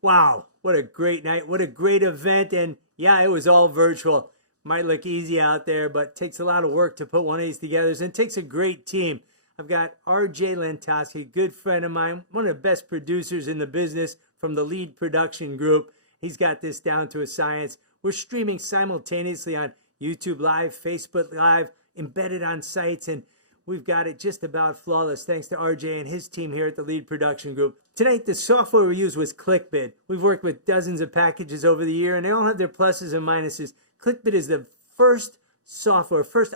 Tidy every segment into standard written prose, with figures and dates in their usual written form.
Wow, what a great night. What a great event. And yeah, it was all virtual. Might look easy out there, but it takes a lot of work to put one of these together. And it takes a great team. I've got RJ Lentoski, a good friend of mine, one of the best producers in the business from the Lead Production Group. He's got this down to a science. We're streaming simultaneously on YouTube Live, Facebook Live, embedded on sites, and we've got it just about flawless thanks to RJ and his team here at the Lead Production Group. Tonight, the software we used was ClickBid. We've worked with dozens of packages over the year, and they all have their pluses and minuses. ClickBid is the first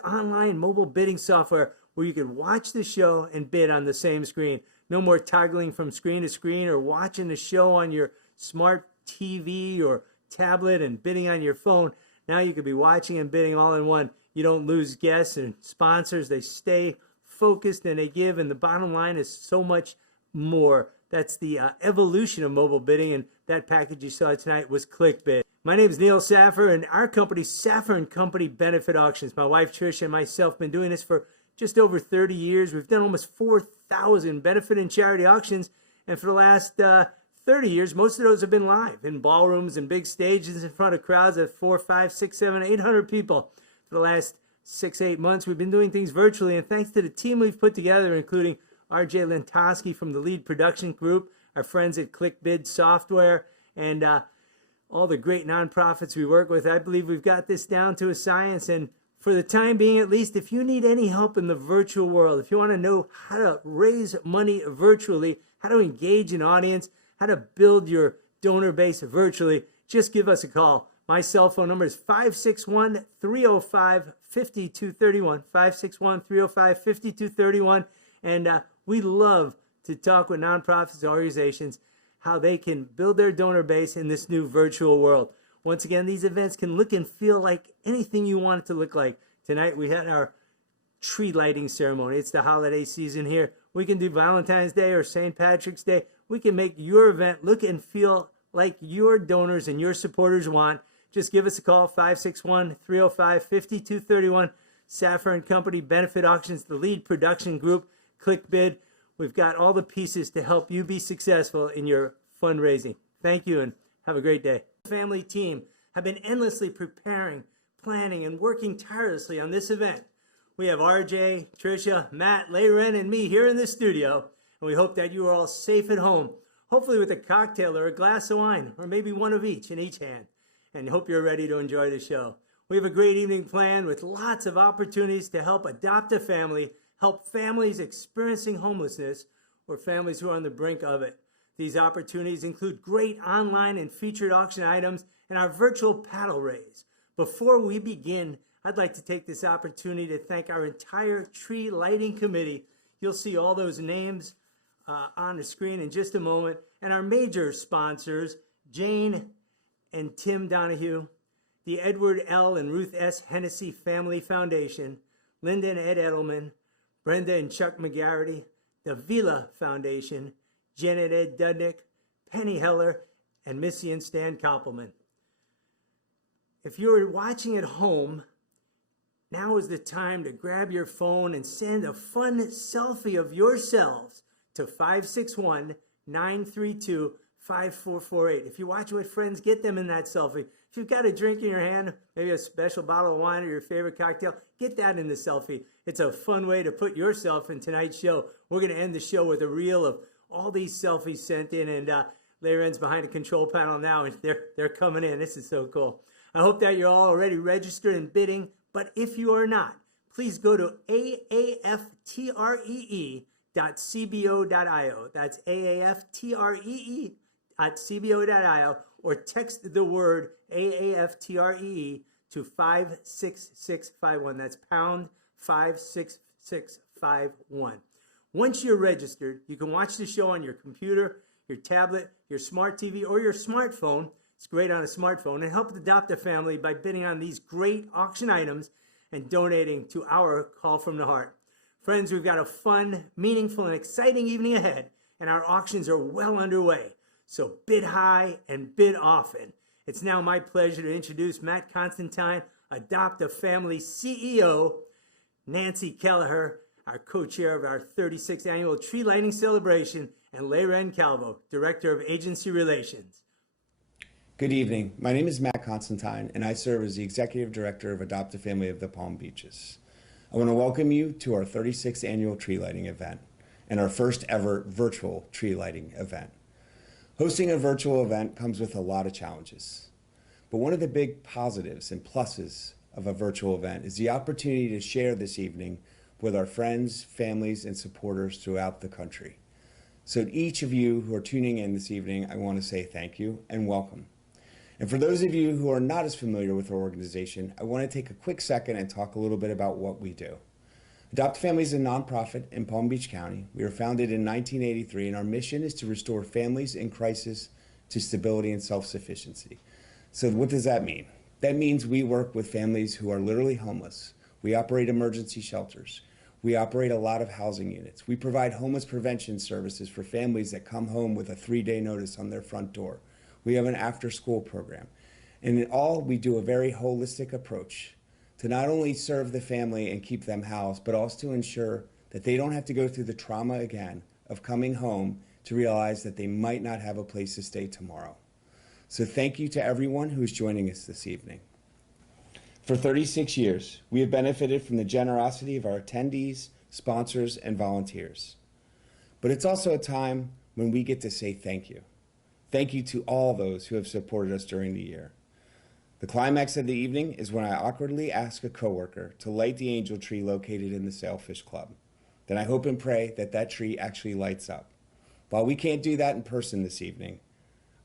online mobile bidding software where you can watch the show and bid on the same screen. No more toggling from screen to screen or watching the show on your smart TV or tablet and bidding on your phone. Now you could be watching and bidding all in one. You don't lose guests and sponsors. They stay focused and they give. And the bottom line is so much more. That's the evolution of mobile bidding. And that package you saw tonight was ClickBid. My name is Neil Saffer, and our company, Saffer and Company Benefit Auctions. My wife, Tricia, and myself have been doing this for just over 30 years. We've done almost 4,000 benefit and charity auctions. And for the last 30 years, most of those have been live in ballrooms and big stages in front of crowds of 4, 5, 6, 7, 800 people. For the last 6, 8 months, we've been doing things virtually. And thanks to the team we've put together, including RJ Lentoski from the Lead Production Group, our friends at ClickBid Software, and all the great nonprofits we work with, I believe we've got this down to a science. And for the time being, at least, if you need any help in the virtual world, if you want to know how to raise money virtually, how to engage an audience, how to build your donor base virtually, just give us a call. My cell phone number is 561-305-5231, 561-305-5231. And we love to talk with nonprofits and organizations how they can build their donor base in this new virtual world. Once again, these events can look and feel like anything you want it to look like. Tonight we had our tree lighting ceremony. It's the holiday season here. We can do Valentine's Day or St. Patrick's Day. We can make your event look and feel like your donors and your supporters want. Just give us a call, 561-305-5231. Saffer and Company Benefit Auctions, the Lead Production Group, ClickBid. We've got all the pieces to help you be successful in your fundraising. Thank you and have a great day. The family team have been endlessly preparing, planning, and working tirelessly on this event. We have RJ, Tricia, Matt, Layren, and me here in the studio, and we hope that you are all safe at home, hopefully with a cocktail or a glass of wine, or maybe one of each in each hand, and hope you're ready to enjoy the show. We have a great evening planned with lots of opportunities to help adopt a family, help families experiencing homelessness, or families who are on the brink of it. These opportunities include great online and featured auction items and our virtual paddle raise. Before we begin, I'd like to take this opportunity to thank our entire tree lighting committee. You'll see all those names on the screen in just a moment. And our major sponsors, Jane and Tim Donahue, the Edward L. and Ruth S. Hennessy Family Foundation, Linda and Ed Edelman, Brenda and Chuck McGarity, the Vila Foundation, Jen and Ed Dudnick, Penny Heller, and Missy and Stan Koppelman. If you're watching at home, now is the time to grab your phone and send a fun selfie of yourselves to 561-932-5448. If you're watching with friends, get them in that selfie. If you've got a drink in your hand, maybe a special bottle of wine or your favorite cocktail, get that in the selfie. It's a fun way to put yourself in tonight's show. We're going to end the show with a reel of all these selfies sent in, and Layren's behind the control panel now, and they're coming in. This is so cool. I hope that you're all already registered and bidding, but if you are not, please go to aaftree.cbo.io. That's aaftree.cbo.io, or text the word AAFTREE to 56651. That's pound 56651. Once you're registered, you can watch the show on your computer, your tablet, your smart TV, or your smartphone. It's great on a smartphone, and help adopt a family by bidding on these great auction items and donating to our Call from the Heart. Friends, we've got a fun, meaningful, and exciting evening ahead, and our auctions are well underway. So bid high and bid often. It's now my pleasure to introduce Matt Constantine, Adopt a Family CEO, Nancy Kelleher, our co-chair of our 36th annual tree lighting celebration, and Layren Calvo, Director of Agency Relations. Good evening. My name is Matt Constantine, and I serve as the Executive Director of Adopt a Family of the Palm Beaches. I want to welcome you to our 36th annual tree lighting event and our first ever virtual tree lighting event. Hosting a virtual event comes with a lot of challenges, but one of the big positives and pluses of a virtual event is the opportunity to share this evening with our friends, families, and supporters throughout the country. So to each of you who are tuning in this evening, I want to say thank you and welcome. And for those of you who are not as familiar with our organization, I want to take a quick second and talk a little bit about what we do. Adopt a Family is a nonprofit in Palm Beach County. We were founded in 1983, and our mission is to restore families in crisis to stability and self-sufficiency. So what does that mean? That means we work with families who are literally homeless. We operate emergency shelters. We operate a lot of housing units. We provide homeless prevention services for families that come home with a 3-day notice on their front door. We have an after-school program. And in all, we do a very holistic approach to not only serve the family and keep them housed, but also to ensure that they don't have to go through the trauma again of coming home to realize that they might not have a place to stay tomorrow. So thank you to everyone who is joining us this evening. For 36 years, we have benefited from the generosity of our attendees, sponsors, and volunteers. But it's also a time when we get to say thank you. Thank you to all those who have supported us during the year. The climax of the evening is when I awkwardly ask a coworker to light the angel tree located in the Sailfish Club. Then I hope and pray that that tree actually lights up. While we can't do that in person this evening,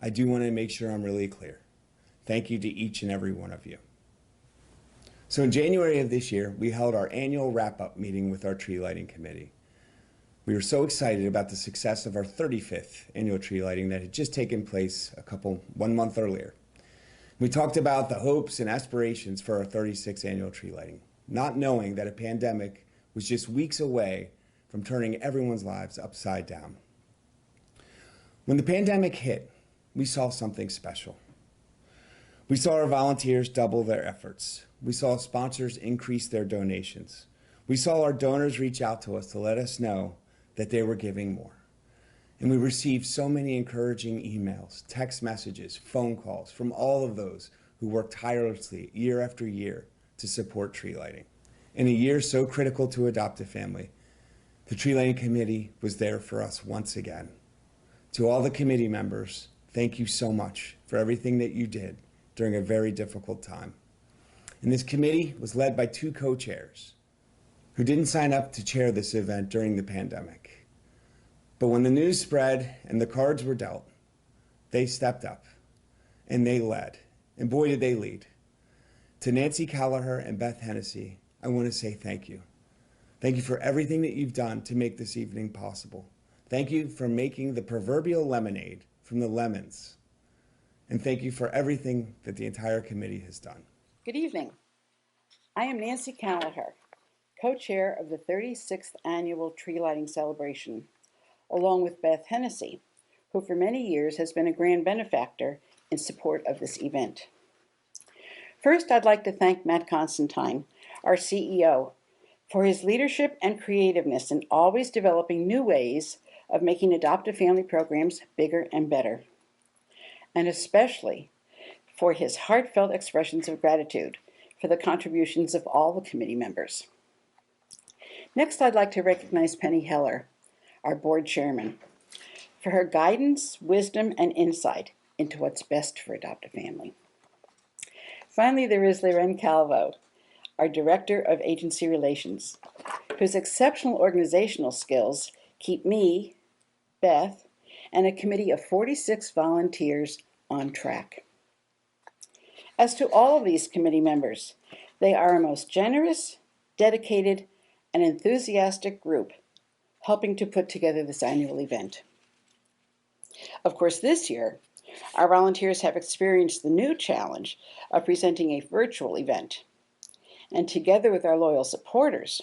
I do want to make sure I'm really clear. Thank you to each and every one of you. So in January of this year, we held our annual wrap-up meeting with our tree lighting committee. We were so excited about the success of our 35th annual tree lighting that had just taken place 1 month earlier. We talked about the hopes and aspirations for our 36th annual tree lighting, not knowing that a pandemic was just weeks away from turning everyone's lives upside down. When the pandemic hit, we saw something special. We saw our volunteers double their efforts. We saw sponsors increase their donations. We saw our donors reach out to us to let us know that they were giving more. And we received so many encouraging emails, text messages, phone calls from all of those who worked tirelessly year after year to support tree lighting. In a year so critical to Adopt a Family, the Tree Lighting Committee was there for us once again. To all the committee members, thank you so much for everything that you did during a very difficult time. And this committee was led by 2 co-chairs who didn't sign up to chair this event during the pandemic. But when the news spread and the cards were dealt, they stepped up and they led. And boy, did they lead. To Nancy Callagher and Beth Hennessy, I want to say thank you. Thank you for everything that you've done to make this evening possible. Thank you for making the proverbial lemonade from the lemons. And thank you for everything that the entire committee has done. Good evening. I am Nancy Callagher, co-chair of the 36th Annual Tree Lighting Celebration, along with Beth Hennessy, who for many years has been a grand benefactor in support of this event. First, I'd like to thank Matt Constantine, our CEO, for his leadership and creativeness in always developing new ways of making Adopt a Family programs bigger and better, and especially for his heartfelt expressions of gratitude for the contributions of all the committee members. Next, I'd like to recognize Penny Heller, our board chairman, for her guidance, wisdom, and insight into what's best for Adopt a Family. Finally, there is Loren Calvo, our director of agency relations, whose exceptional organizational skills keep me, Beth, and a committee of 46 volunteers on track. As to all of these committee members, they are a most generous, dedicated, and enthusiastic group helping to put together this annual event. Of course, this year, our volunteers have experienced the new challenge of presenting a virtual event, and together with our loyal supporters,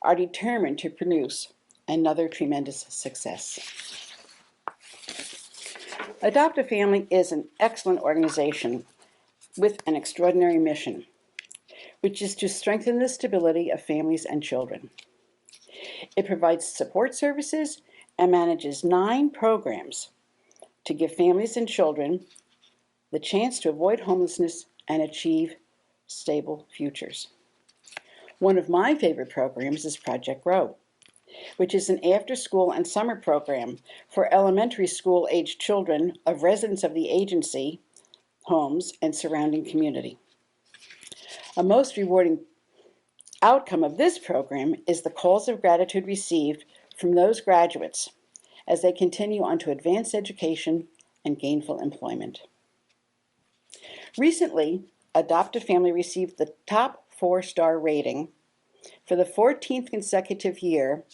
are determined to produce another tremendous success. Adopt a Family is an excellent organization with an extraordinary mission, which is to strengthen the stability of families and children. It provides support services and manages 9 programs to give families and children the chance to avoid homelessness and achieve stable futures. One of my favorite programs is Project Grow, which is an after-school and summer program for elementary school-aged children of residents of the agency, homes, and surrounding community. A most rewarding outcome of this program is the calls of gratitude received from those graduates as they continue on to advanced education and gainful employment. Recently, Adopt a Family received the top 4-star rating for the 14th consecutive year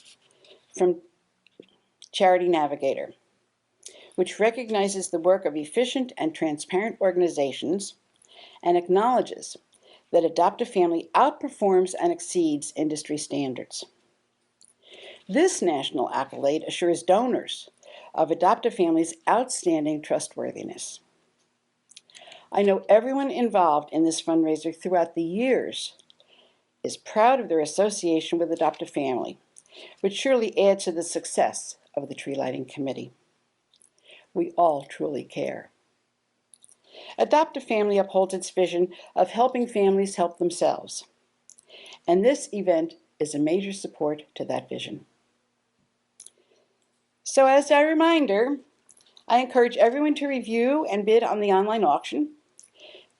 from Charity Navigator, which recognizes the work of efficient and transparent organizations and acknowledges that Adopt a Family outperforms and exceeds industry standards. This national accolade assures donors of Adopt a Family's outstanding trustworthiness. I know everyone involved in this fundraiser throughout the years is proud of their association with Adopt a Family, which surely adds to the success of the Tree Lighting Committee. We all truly care. Adopt a Family upholds its vision of helping families help themselves, and this event is a major support to that vision. So as a reminder, I encourage everyone to review and bid on the online auction,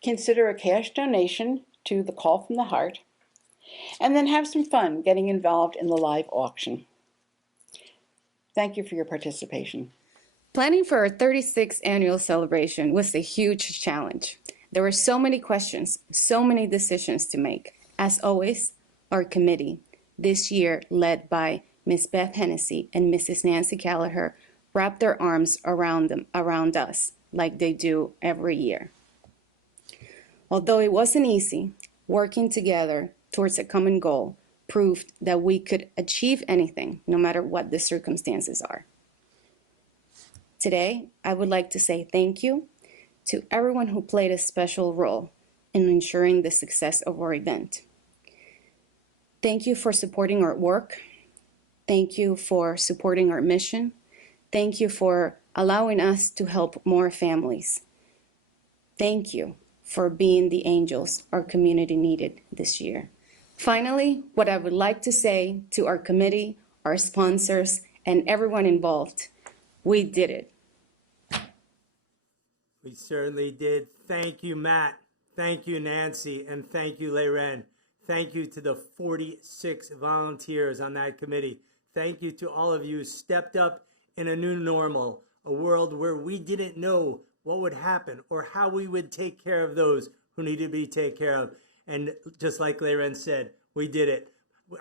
consider a cash donation to the Call from the Heart, and then have some fun getting involved in the live auction. Thank you for your participation. Planning for our 36th annual celebration was a huge challenge. There were so many questions, so many decisions to make. As always, our committee, this year led by Ms. Beth Hennessy and Mrs. Nancy Gallagher, wrapped their arms around us like they do every year. Although it wasn't easy, working together towards a common goal proved that we could achieve anything, no matter what the circumstances are. Today, I would like to say thank you to everyone who played a special role in ensuring the success of our event. Thank you for supporting our work. Thank you for supporting our mission. Thank you for allowing us to help more families. Thank you for being the angels our community needed this year. Finally, what I would like to say to our committee, our sponsors, and everyone involved, we did it. We certainly did. Thank you, Matt. Thank you, Nancy. And thank you, Leren. Thank you to the 46 volunteers on that committee. Thank you to all of you who stepped up in a new normal, a world where we didn't know what would happen or how we would take care of those who needed to be taken care of. And just like Leren said, we did it.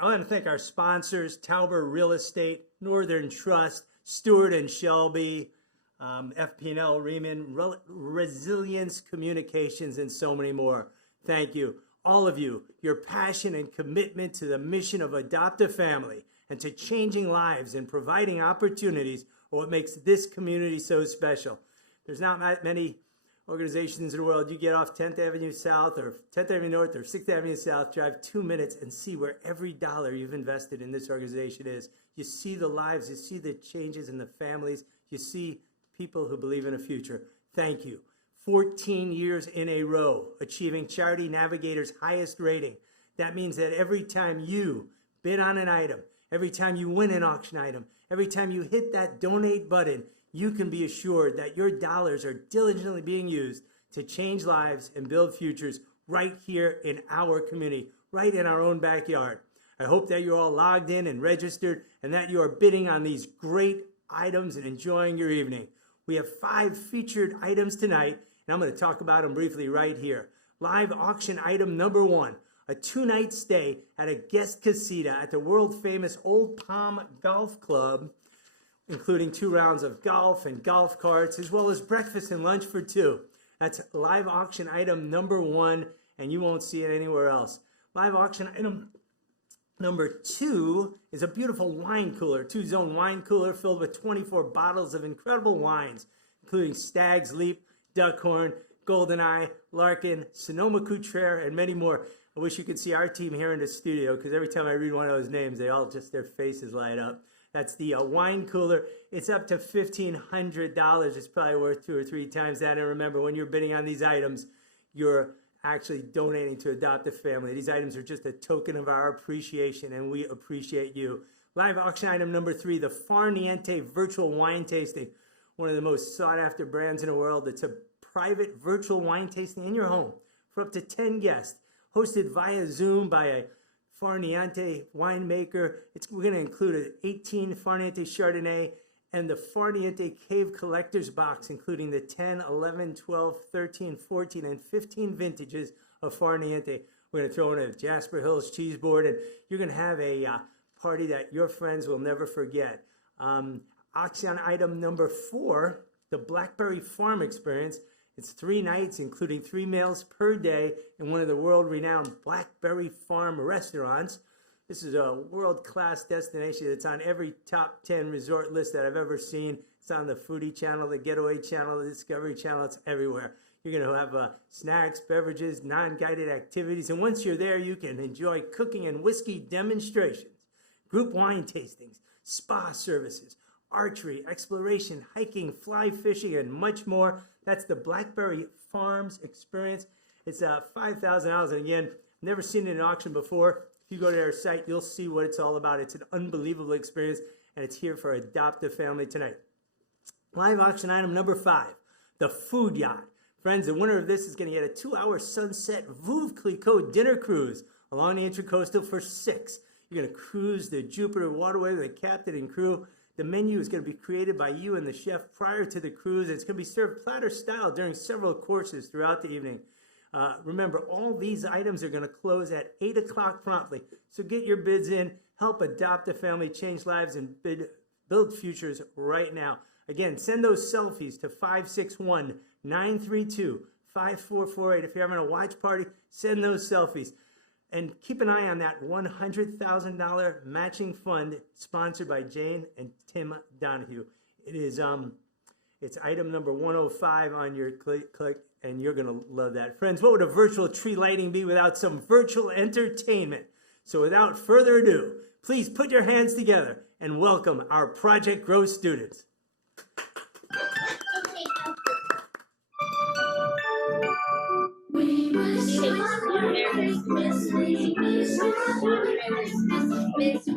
I want to thank our sponsors, Tauber Real Estate, Northern Trust, Stewart and Shelby, FP&L, Riemann, Resilience Communications, and so many more. Thank you. All of you, your passion and commitment to the mission of Adopt a Family and to changing lives and providing opportunities are what makes this community so special. There's not many organizations in the world. You get off 10th Avenue South or 10th Avenue North or 6th Avenue South, drive 2 minutes and see where every dollar you've invested in this organization is. You see the lives, you see the changes in the families, you see people who believe in a future. Thank you. 14 years in a row, achieving Charity Navigator's highest rating. That means that every time you bid on an item, every time you win an auction item, every time you hit that donate button, you can be assured that your dollars are diligently being used to change lives and build futures right here in our community, right in our own backyard. I hope that you're all logged in and registered and that you are bidding on these great items and enjoying your evening. We have 5 featured items tonight, and I'm going to talk about them briefly right here. Live auction item number 1, a 2-night stay at a guest casita at the world-famous Old Palm Golf Club, including 2 rounds of golf and golf carts, as well as breakfast and lunch for 2. That's live auction item number 1, and you won't see it anywhere else. Live auction item number 2 is a beautiful wine cooler, 2-zone wine cooler filled with 24 bottles of incredible wines, including Stag's Leap, Duckhorn, Goldeneye, Larkin, Sonoma-Cutrer, and many more. I wish you could see our team here in the studio, because every time I read one of those names, they all just, their faces light up. That's the wine cooler. It's up to $1,500. It's probably worth 2 or 3 times that. And remember, when you're bidding on these items, you're actually donating to Adopt a Family. These items are just a token of our appreciation, and we appreciate you. Live auction item number 3, the Farniente virtual wine tasting. One of the most sought after brands in the world. It's a private virtual wine tasting in your home for up to 10 guests, hosted via Zoom by a Farniente winemaker. We're going to include an 18 Farniente Chardonnay and the Farniente Cave Collector's Box, including the 10, 11, 12, 13, 14, and 15 vintages of Farniente. We're going to throw in a Jasper Hills cheese board, and you're going to have a party that your friends will never forget. Auction item number 4, the Blackberry Farm Experience. It's 3 nights, including 3 meals per day in one of the world-renowned Blackberry Farm restaurants. This is a world-class destination. It's on every top 10 resort list that I've ever seen. It's on the Foodie Channel, the Getaway Channel, the Discovery Channel. It's everywhere. You're going to have snacks, beverages, non-guided activities. And once you're there, you can enjoy cooking and whiskey demonstrations, group wine tastings, spa services, archery, exploration, hiking, fly fishing, and much more. That's the Blackberry Farms Experience. It's $5,000. And again, never seen it in an auction before. If you go to their site, you'll see what it's all about. It's an unbelievable experience, and it's here for Adopt a Family tonight. Live auction item number 5, the Food Yacht. Friends, the winner of this is going to get a 2-hour sunset Veuve Clicquot dinner cruise along the Intracoastal for 6. You're going to cruise the Jupiter waterway with the captain and crew. The menu is going to be created by you and the chef prior to the cruise. It's going to be served platter style during several courses throughout the evening. Remember, all these items are going to close at 8 o'clock promptly. So get your bids in, help Adopt a Family, change lives, and build futures right now. Again, send those selfies to 561-932-5448. If you're having a watch party, send those selfies. And keep an eye on that $100,000 matching fund sponsored by Jane and Tim Donahue. It is it's item number 105 on your click, and you're going to love that. Friends, what would a virtual tree lighting be without some virtual entertainment? So without further ado, please put your hands together and welcome our Project Grow students. We wish you a Merry Christmas. We wish you a Merry Christmas. We wish you a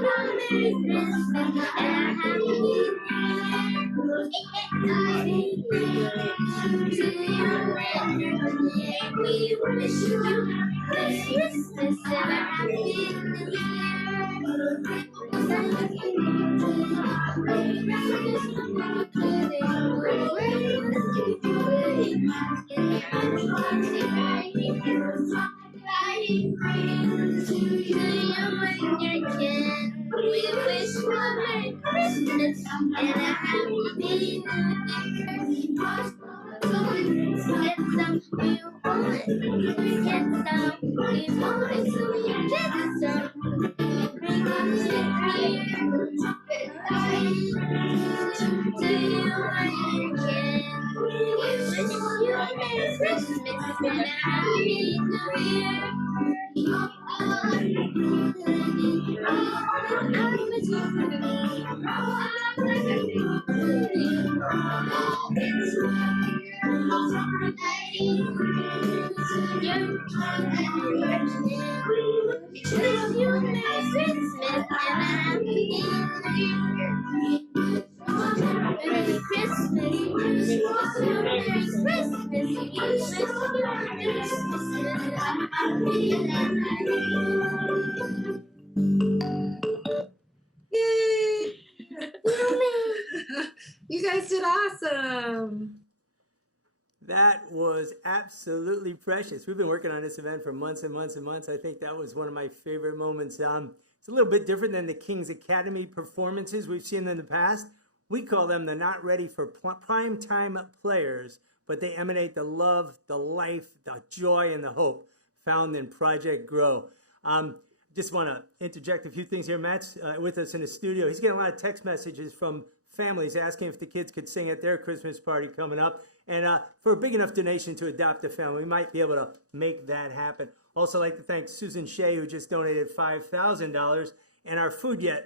Merry Christmas and a Happy New Year. To you and your family, we wish you a Merry Christmas and a Happy New Year. We wish you a Merry Christmas and a Happy New Year. Get some, we want it. Get some, we want it. So we get some. Bring us here. To you and your kin. We wish you a Merry Christmas and a Happy New Year. Yay! You guys did awesome. That was absolutely precious. We've been working on this event for months and months and months. I think that was one of my favorite moments. It's a little bit different than the King's Academy performances we've seen in the past. We call them the not ready for prime time players, but they emanate the love, the life, the joy, and the hope found in Project Grow. Just want to interject a few things here. Matt's with us in the studio. He's getting a lot of text messages from families asking if the kids could sing at their Christmas party coming up. And for a big enough donation to Adopt a Family, we might be able to make that happen. Also like to thank Susan Shea, who just donated $5,000. And our food yacht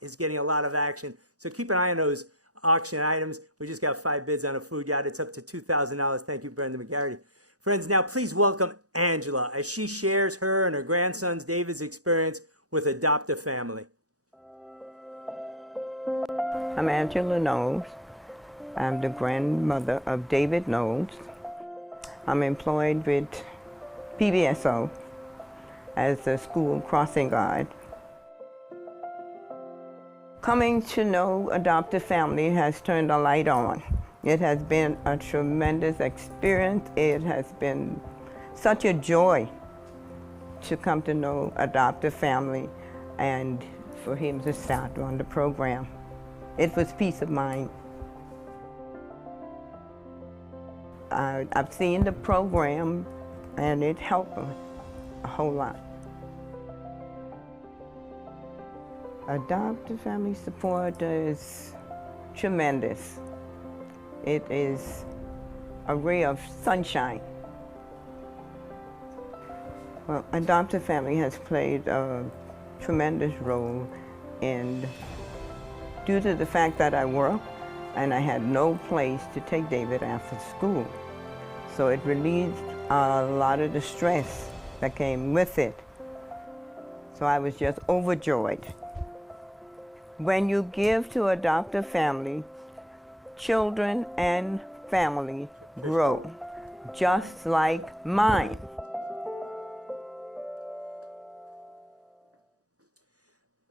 is getting a lot of action. So keep an eye on those auction items. We just got 5 bids on a food yacht. It's up to $2,000. Thank you, Brenda McGarity. Friends, now please welcome Angela as she shares her and her grandson's David's experience with Adopt a Family. I'm Angela Knowles. I'm the grandmother of David Knowles. I'm employed with PBSO as a school crossing guard. Coming to know Adopt a Family has turned a light on. It has been a tremendous experience. It has been such a joy to come to know Adopt a Family and for him to start on the program. It was peace of mind. I've seen the program and it helped me a whole lot. Adopt a Family support is tremendous. It is a ray of sunshine. Well, Adopt a Family has played a tremendous role due to the fact that I work and I had no place to take David after school. So it relieved a lot of the stress that came with it. So I was just overjoyed. When you give to Adopt a Family, children and family grow, just like mine.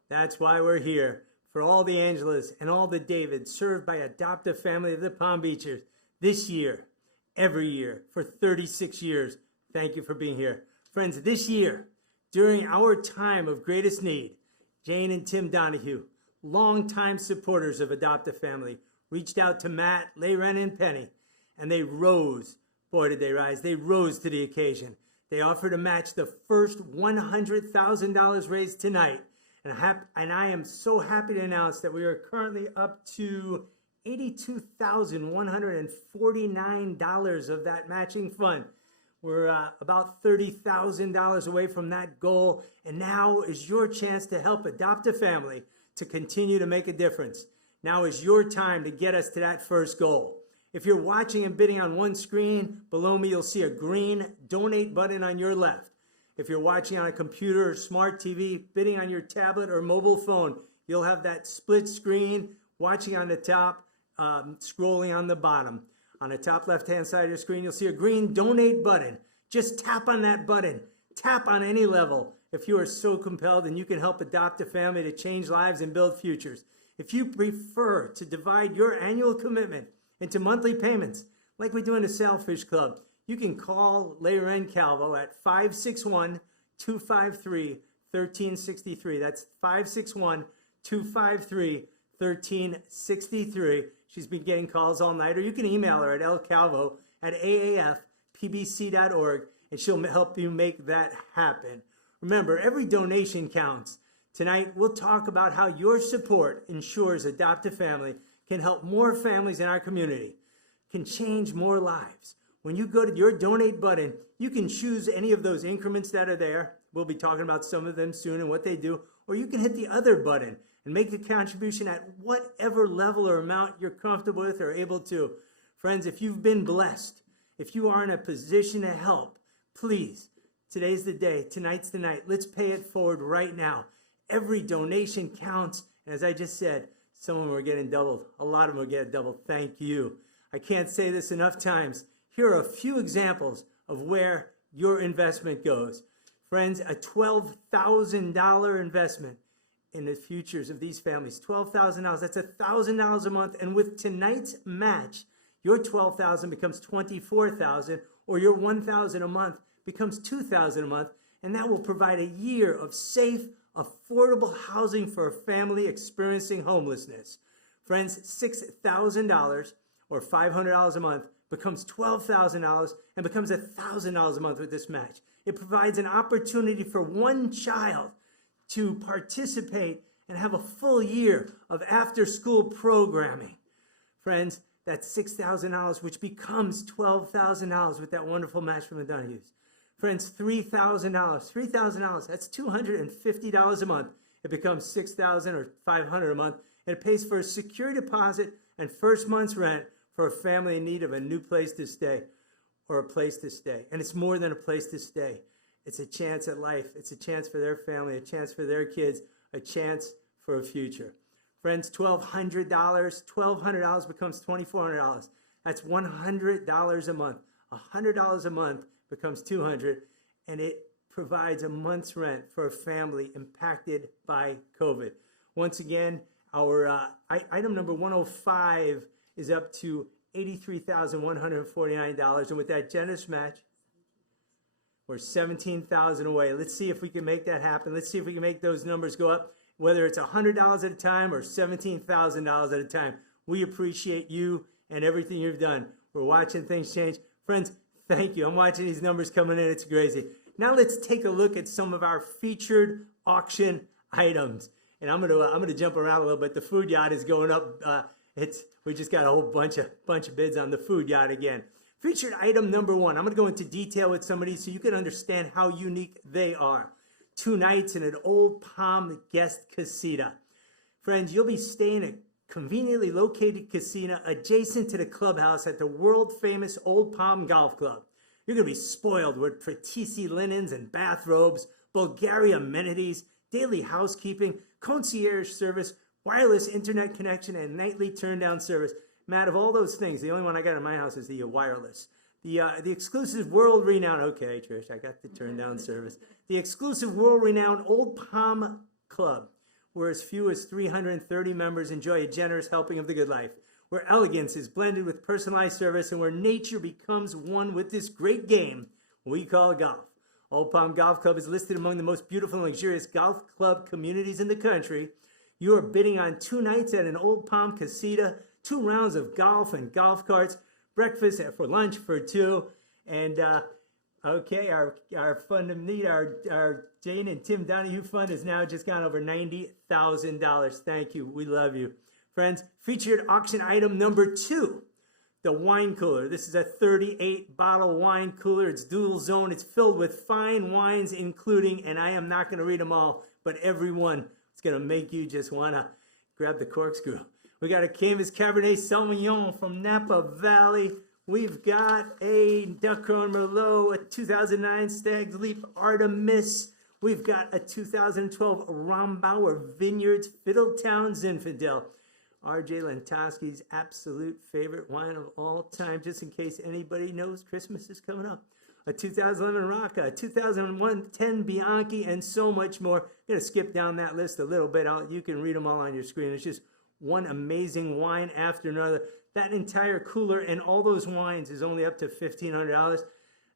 That's why we're here, for all the Angelas and all the Davids served by Adopt a Family of the Palm Beaches this year, every year, for 36 years. Thank you for being here. Friends, this year, during our time of greatest need, Jane and Tim Donahue, longtime supporters of Adopt a Family, reached out to Matt, Layren, and Penny, and they rose. Boy, did they rise. They rose to the occasion. They offered to match the first $100,000 raised tonight. And I am so happy to announce that we are currently up to $82,149 of that matching fund. We're about $30,000 away from that goal. And now is your chance to help Adopt a Family to continue to make a difference. Now is your time to get us to that first goal. If you're watching and bidding on one screen, below me you'll see a green donate button on your left. If you're watching on a computer or smart TV, bidding on your tablet or mobile phone, you'll have that split screen, watching on the top, scrolling on the bottom. On the top left-hand side of your screen, you'll see a green donate button. Just tap on that button. Tap on any level if you are so compelled, and you can help Adopt a Family to change lives and build futures. If you prefer to divide your annual commitment into monthly payments, like we do in the Sailfish Club, you can call Layren Calvo at 561-253-1363. That's 561-253-1363. She's been getting calls all night. Or you can email her at lcalvo@aafpbc.org, and she'll help you make that happen. Remember, every donation counts. Tonight, we'll talk about how your support ensures Adopt a Family can help more families in our community, can change more lives. When you go to your donate button, you can choose any of those increments that are there. We'll be talking about some of them soon and what they do. Or you can hit the other button and make a contribution at whatever level or amount you're comfortable with or able to. Friends, if you've been blessed, if you are in a position to help, please, today's the day, tonight's the night. Let's pay it forward right now. Every donation counts. And as I just said, some of them are getting doubled. A lot of them are getting doubled. Thank you. I can't say this enough times. Here are a few examples of where your investment goes. Friends, a $12,000 investment in the futures of these families. $12,000, that's $1,000 a month. And with tonight's match, your $12,000 becomes $24,000, or your $1,000 a month becomes $2,000 a month. And that will provide a year of safe, affordable housing for a family experiencing homelessness. Friends, $6,000 or $500 a month becomes $12,000 and becomes $1,000 a month with this match. It provides an opportunity for one child to participate and have a full year of after-school programming. Friends, that's $6,000, which becomes $12,000 with that wonderful match from the Donahues. Friends, $3,000. $3,000. That's $250 a month. It becomes $6,000 or $500 a month, and it pays for a secure deposit and first month's rent for a family in need of a new place to stay or a place to stay. And it's more than a place to stay. It's a chance at life. It's a chance for their family, a chance for their kids, a chance for a future. Friends, $1,200. $1,200 becomes $2,400. That's $100 a month. $100 a month becomes $200, and it provides a month's rent for a family impacted by COVID. Once again, our item number 105 is up to $83,149, and with that generous match, we're $17,000 away. Let's see if we can make that happen. Let's see if we can make those numbers go up, whether it's $100 at a time or $17,000 at a time. We appreciate you and everything you've done. We're watching things change. Friends, thank you. I'm watching these numbers coming in. It's crazy. Now let's take a look at some of our featured auction items. And I'm gonna jump around a little bit. The food yacht is going up. We just got a whole bunch of bids on the food yacht again. Featured item number 1. I'm gonna go into detail with some of these so you can understand how unique they are. 2 nights in an Old Palm guest casita. Friends, you'll be staying at a conveniently located casino adjacent to the clubhouse at the world famous Old Palm Golf Club. You're gonna be spoiled with Pretisi linens and bathrobes, Bulgaria amenities, daily housekeeping, concierge service, wireless internet connection, and nightly turn-down service. Matt, of all those things, the only one I got in my house is the wireless. The exclusive world-renowned, okay, Trish, I got the turn-down service. The exclusive world-renowned Old Palm Club, where as few as 330 members enjoy a generous helping of the good life, where elegance is blended with personalized service, and where nature becomes one with this great game we call golf. Old Palm Golf Club is listed among the most beautiful and luxurious golf club communities in the country. You are bidding on 2 nights at an Old Palm casita, 2 rounds of golf and golf carts, breakfast for lunch for 2, and okay, our fund of need, our Jane and Tim Donahue fund has now just gone over $90,000. Thank you. We love you. Friends, featured auction item number 2, the wine cooler. This is a 38-bottle wine cooler. It's dual zone. It's filled with fine wines, including, and I am not going to read them all, but every one is going to make you just want to grab the corkscrew. We got a Canvas Cabernet Sauvignon from Napa Valley. We've got a Duckhorn Merlot, a 2009 Stag's Leap Artemis. We've got a 2012 Rombauer Vineyards Fiddletown Zinfandel. R.J. Lentowski's absolute favorite wine of all time, just in case anybody knows Christmas is coming up. A 2011 Rocca, a 2001 10 Bianchi, and so much more. I'm going to skip down that list a little bit. You can read them all on your screen. It's just one amazing wine after another. That entire cooler and all those wines is only up to $1,500.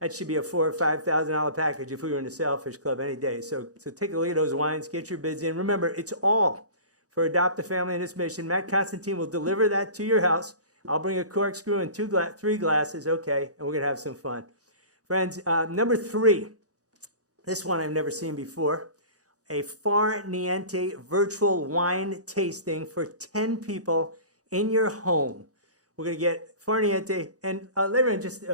That should be a $4,000 or $5,000 package if we were in the Sailfish Club any day. So take a look at those wines, get your bids in. Remember, it's all for Adopt a Family in this mission. Matt Constantine will deliver that to your house. I'll bring a corkscrew and 3 glasses, okay, and we're going to have some fun. Friends, number 3, this one I've never seen before. A Farniente virtual wine tasting for 10 people in your home. We're going to get Farniente, and Laren just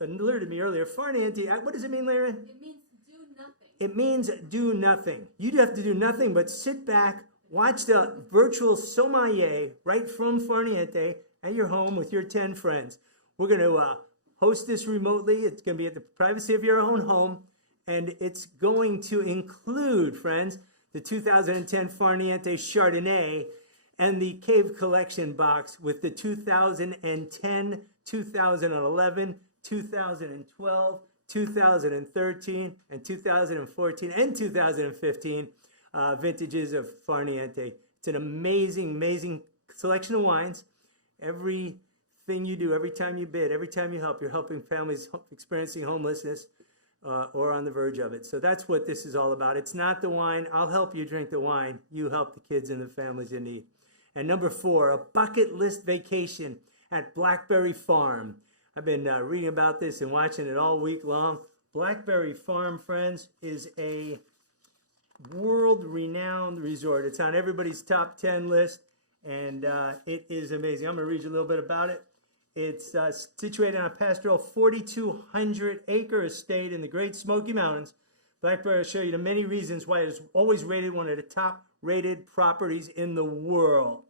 alerted me earlier. Farniente, what does it mean, Laren? It means do nothing. It means do nothing. You have to do nothing but sit back, watch the virtual sommelier right from Farniente at your home with your 10 friends. We're going to host this remotely. It's going to be at the privacy of your own home. And it's going to include, friends, the 2010 Farniente Chardonnay and the Cave Collection box with the 2010, 2011, 2012, 2013, and 2014, and 2015 vintages of Farniente. It's an amazing, amazing selection of wines. Everything you do, every time you bid, every time you help, you're helping families experiencing homelessness or on the verge of it. So that's what this is all about. It's not the wine. I'll help you drink the wine. You help the kids and the families in need. And number 4, a bucket list vacation at Blackberry Farm. I've been reading about this and watching it all week long. Blackberry Farm, friends, is a world-renowned resort. It's on everybody's top 10 list, and it is amazing. I'm going to read you a little bit about it. It's situated on a pastoral 4,200-acre estate in the Great Smoky Mountains. Blackberry will show you the many reasons why it is always rated one of the top-rated properties in the world.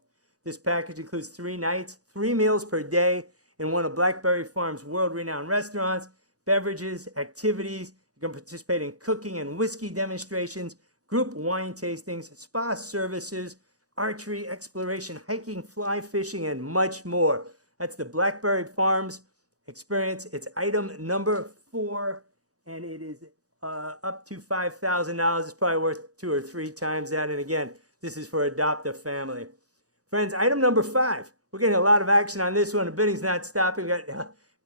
This package includes 3 nights, 3 meals per day in one of Blackberry Farm's world-renowned restaurants, beverages, activities. You can participate in cooking and whiskey demonstrations, group wine tastings, spa services, archery, exploration, hiking, fly fishing, and much more. That's the Blackberry Farms experience. It's item number 4, and it is up to $5,000. It's probably worth 2 or 3 times that. And again, this is for Adopt a Family. Friends, item number 5. We're getting a lot of action on this one. The bidding's not stopping.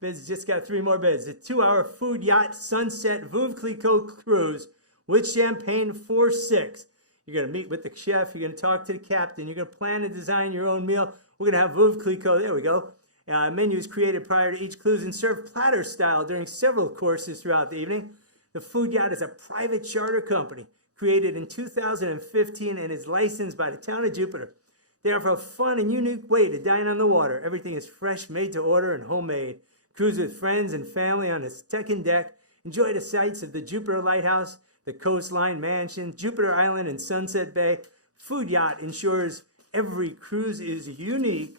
Bids just got 3 more bids. A 2-hour food yacht sunset Veuve Clicquot cruise with champagne for 6. You're going to meet with the chef. You're going to talk to the captain. You're going to plan and design your own meal. We're going to have Veuve Clicquot. There we go. Menus created prior to each cruise and served platter style during several courses throughout the evening. The food yacht is a private charter company created in 2015 and is licensed by the town of Jupiter. They offer a fun and unique way to dine on the water. Everything is fresh, made to order, and homemade. Cruise with friends and family on the second deck. Enjoy the sights of the Jupiter Lighthouse, the Coastline Mansion, Jupiter Island, and Sunset Bay. Food Yacht ensures every cruise is unique.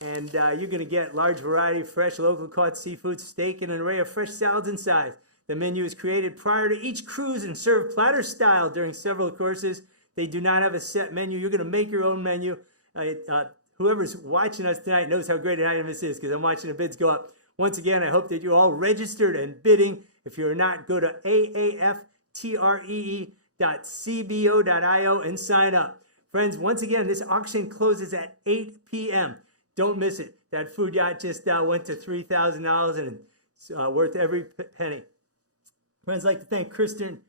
And you're going to get large variety of fresh, local caught seafood, steak, and an array of fresh salads and sides. The menu is created prior to each cruise and served platter style during several courses. They do not have a set menu. You're going to make your own menu. Whoever's watching us tonight knows how great an item this is because I'm watching the bids go up. Once again, I hope that you're all registered and bidding. If you're not, go to aaftree.cbo.io and sign up. Friends, once again, this auction closes at 8 p.m. Don't miss it. That food yacht just went to $3,000 and it's worth every penny. Friends, I'd like to thank Kirsten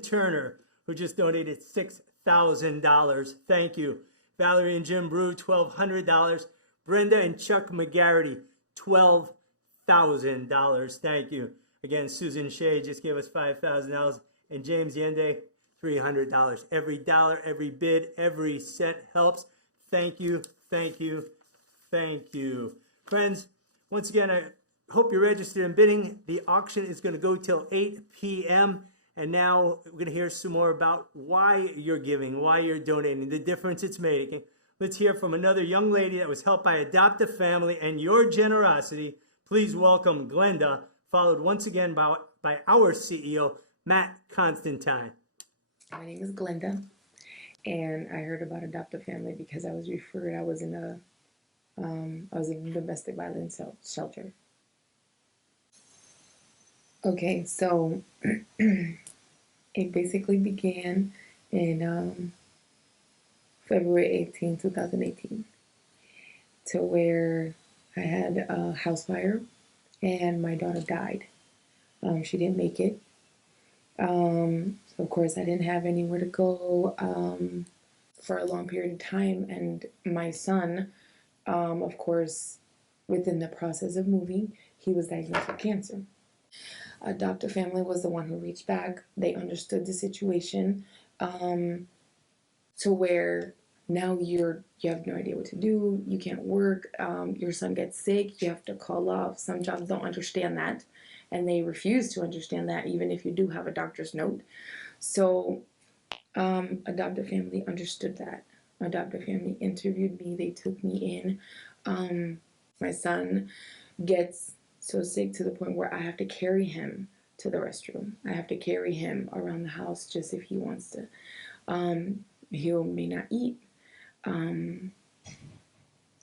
Turner, who just donated $6,000. Thank you. Valerie and Jim Brew, $1,200. Brenda and Chuck McGarity, $12,000. Thank you. Again, Susan Shea just gave us $5,000. And James Yende, $300. Every dollar, every bid, every cent helps. Thank you, thank you, thank you. Friends, once again, I hope you're registered in bidding. The auction is going to go till 8 p.m. And now we're going to hear some more about why you're giving, why you're donating, the difference it's making. Let's hear from another young lady that was helped by Adopt a Family and your generosity. Please welcome Glenda, followed once again by our CEO, Matt Constantine. My name is Glenda, and I heard about Adopt a Family because I was referred. I was in a domestic violence shelter. Okay, so it basically began in February 18, 2018, to where I had a house fire and my daughter died. She didn't make it. So of course I didn't have anywhere to go for a long period of time, and my son, of course, within the process of moving, he was diagnosed with cancer. Adopt a Family was the one who reached back. They understood the situation to where now you have no idea what to do. You can't work. Your son gets sick. You have to call off. Some jobs don't understand that, and they refuse to understand that even if you do have a doctor's note. So Adopt a Family understood that. Adopt a Family interviewed me. They took me in. My son gets so sick to the point where I have to carry him to the restroom. I have to carry him around the house just if he wants to. He may not eat. And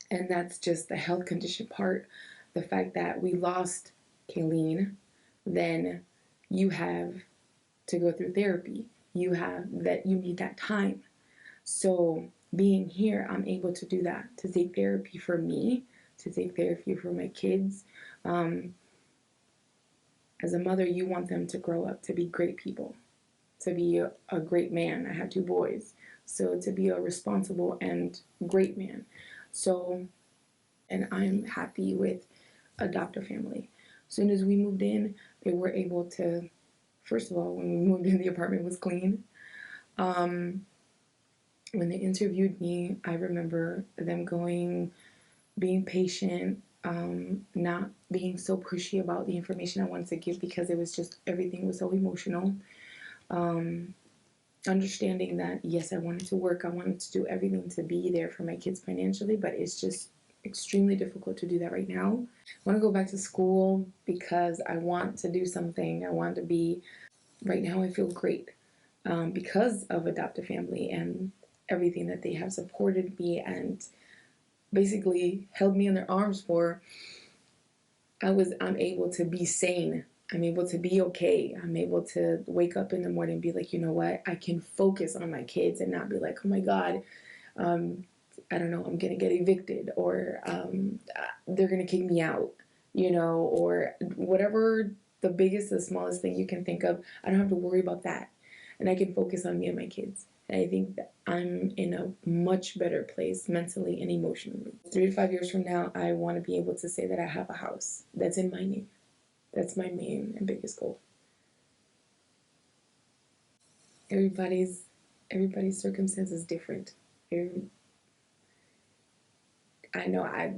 that's just the health condition part. The fact that we lost Kayleen, then you have to go through therapy. You need that time. So being here, I'm able to do that, to take therapy for me, to take therapy for my kids. As a mother, you want them to grow up to be great people, to be a great man. I have 2 boys, so to be a responsible and great man. So, and I'm happy with Adopt a Family. As soon as we moved in, they were able to, first of all, when we moved in, the apartment was clean. When they interviewed me, I remember them being patient, not being so pushy about the information I wanted to give because it was just everything was so emotional. Understanding that, yes, I wanted to work, I wanted to do everything to be there for my kids financially, but it's just extremely difficult to do that right now. I want to go back to school because I want to do something. I want to be, right now I feel great because of Adoptive Family and everything that they have supported me and basically held me in their arms for. I'm able to be sane. I'm able to be okay. I'm able to wake up in the morning and be like, you know what? I can focus on my kids and not be like, oh my God, I don't know, I'm going to get evicted or they're going to kick me out, you know, or whatever the biggest, the smallest thing you can think of. I don't have to worry about that. And I can focus on me and my kids. And I think that I'm in a much better place mentally and emotionally. 3 to 5 years from now, I want to be able to say that I have a house that's in my name. That's my main and biggest goal. Everybody's circumstance is different. I know I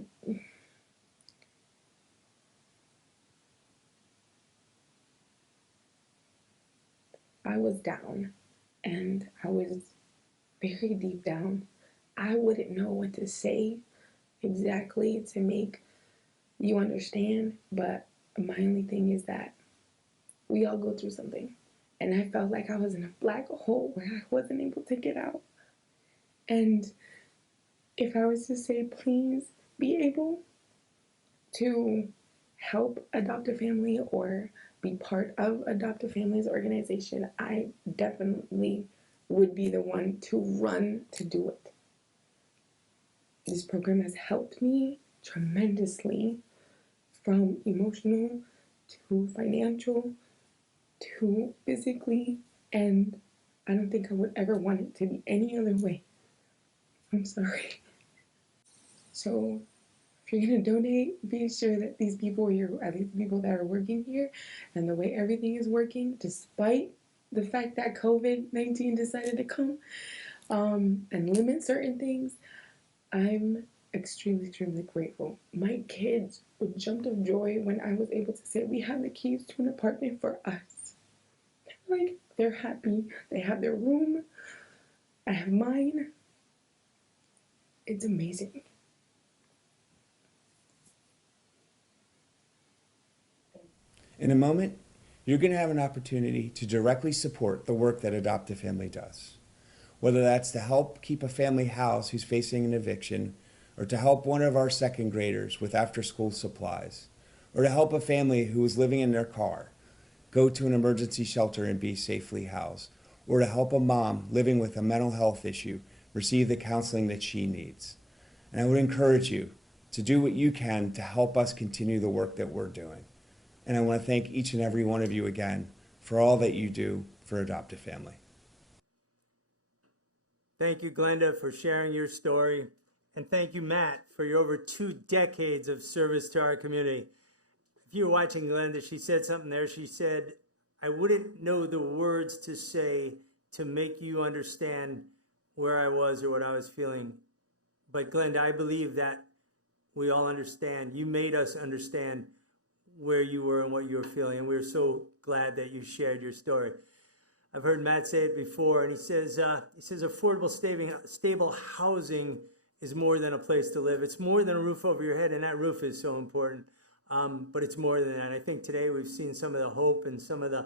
was down and I was very deep down. I wouldn't know what to say exactly to make you understand, but my only thing is that we all go through something. And I felt like I was in a black hole where I wasn't able to get out. And if I was to say, please be able to help Adopt a Family or be part of Adopt a Family's organization, I definitely would be the one to run to do it. This program has helped me tremendously, from emotional to financial to physically, and I don't think I would ever want it to be any other way. I'm sorry. So if you're gonna donate, be sure that these people here, at least the people that are working here, and the way everything is working, despite the fact that COVID-19 decided to come and limit certain things, I'm extremely, extremely grateful. My kids would jump of joy when I was able to say, we have the keys to an apartment for us. Like, they're happy. They have their room. I have mine. It's amazing. In a moment, you're going to have an opportunity to directly support the work that Adopt a Family does. Whether that's to help keep a family house who's facing an eviction, or to help one of our second graders with after-school supplies, or to help a family who is living in their car go to an emergency shelter and be safely housed, or to help a mom living with a mental health issue receive the counseling that she needs. And I would encourage you to do what you can to help us continue the work that we're doing. And I want to thank each and every one of you again for all that you do for Adopt a Family. Thank you, Glenda, for sharing your story. And thank you, Matt, for your over 2 decades of service to our community. If you were watching Glenda, she said something there. She said, I wouldn't know the words to say to make you understand where I was or what I was feeling. But Glenda, I believe that we all understand. You made us understand where you were and what you were feeling. And we're so glad that you shared your story. I've heard Matt say it before, and he says affordable, stable housing is more than a place to live. It's more than a roof over your head, and that roof is so important. But it's more than that. I think today we've seen some of the hope and some of the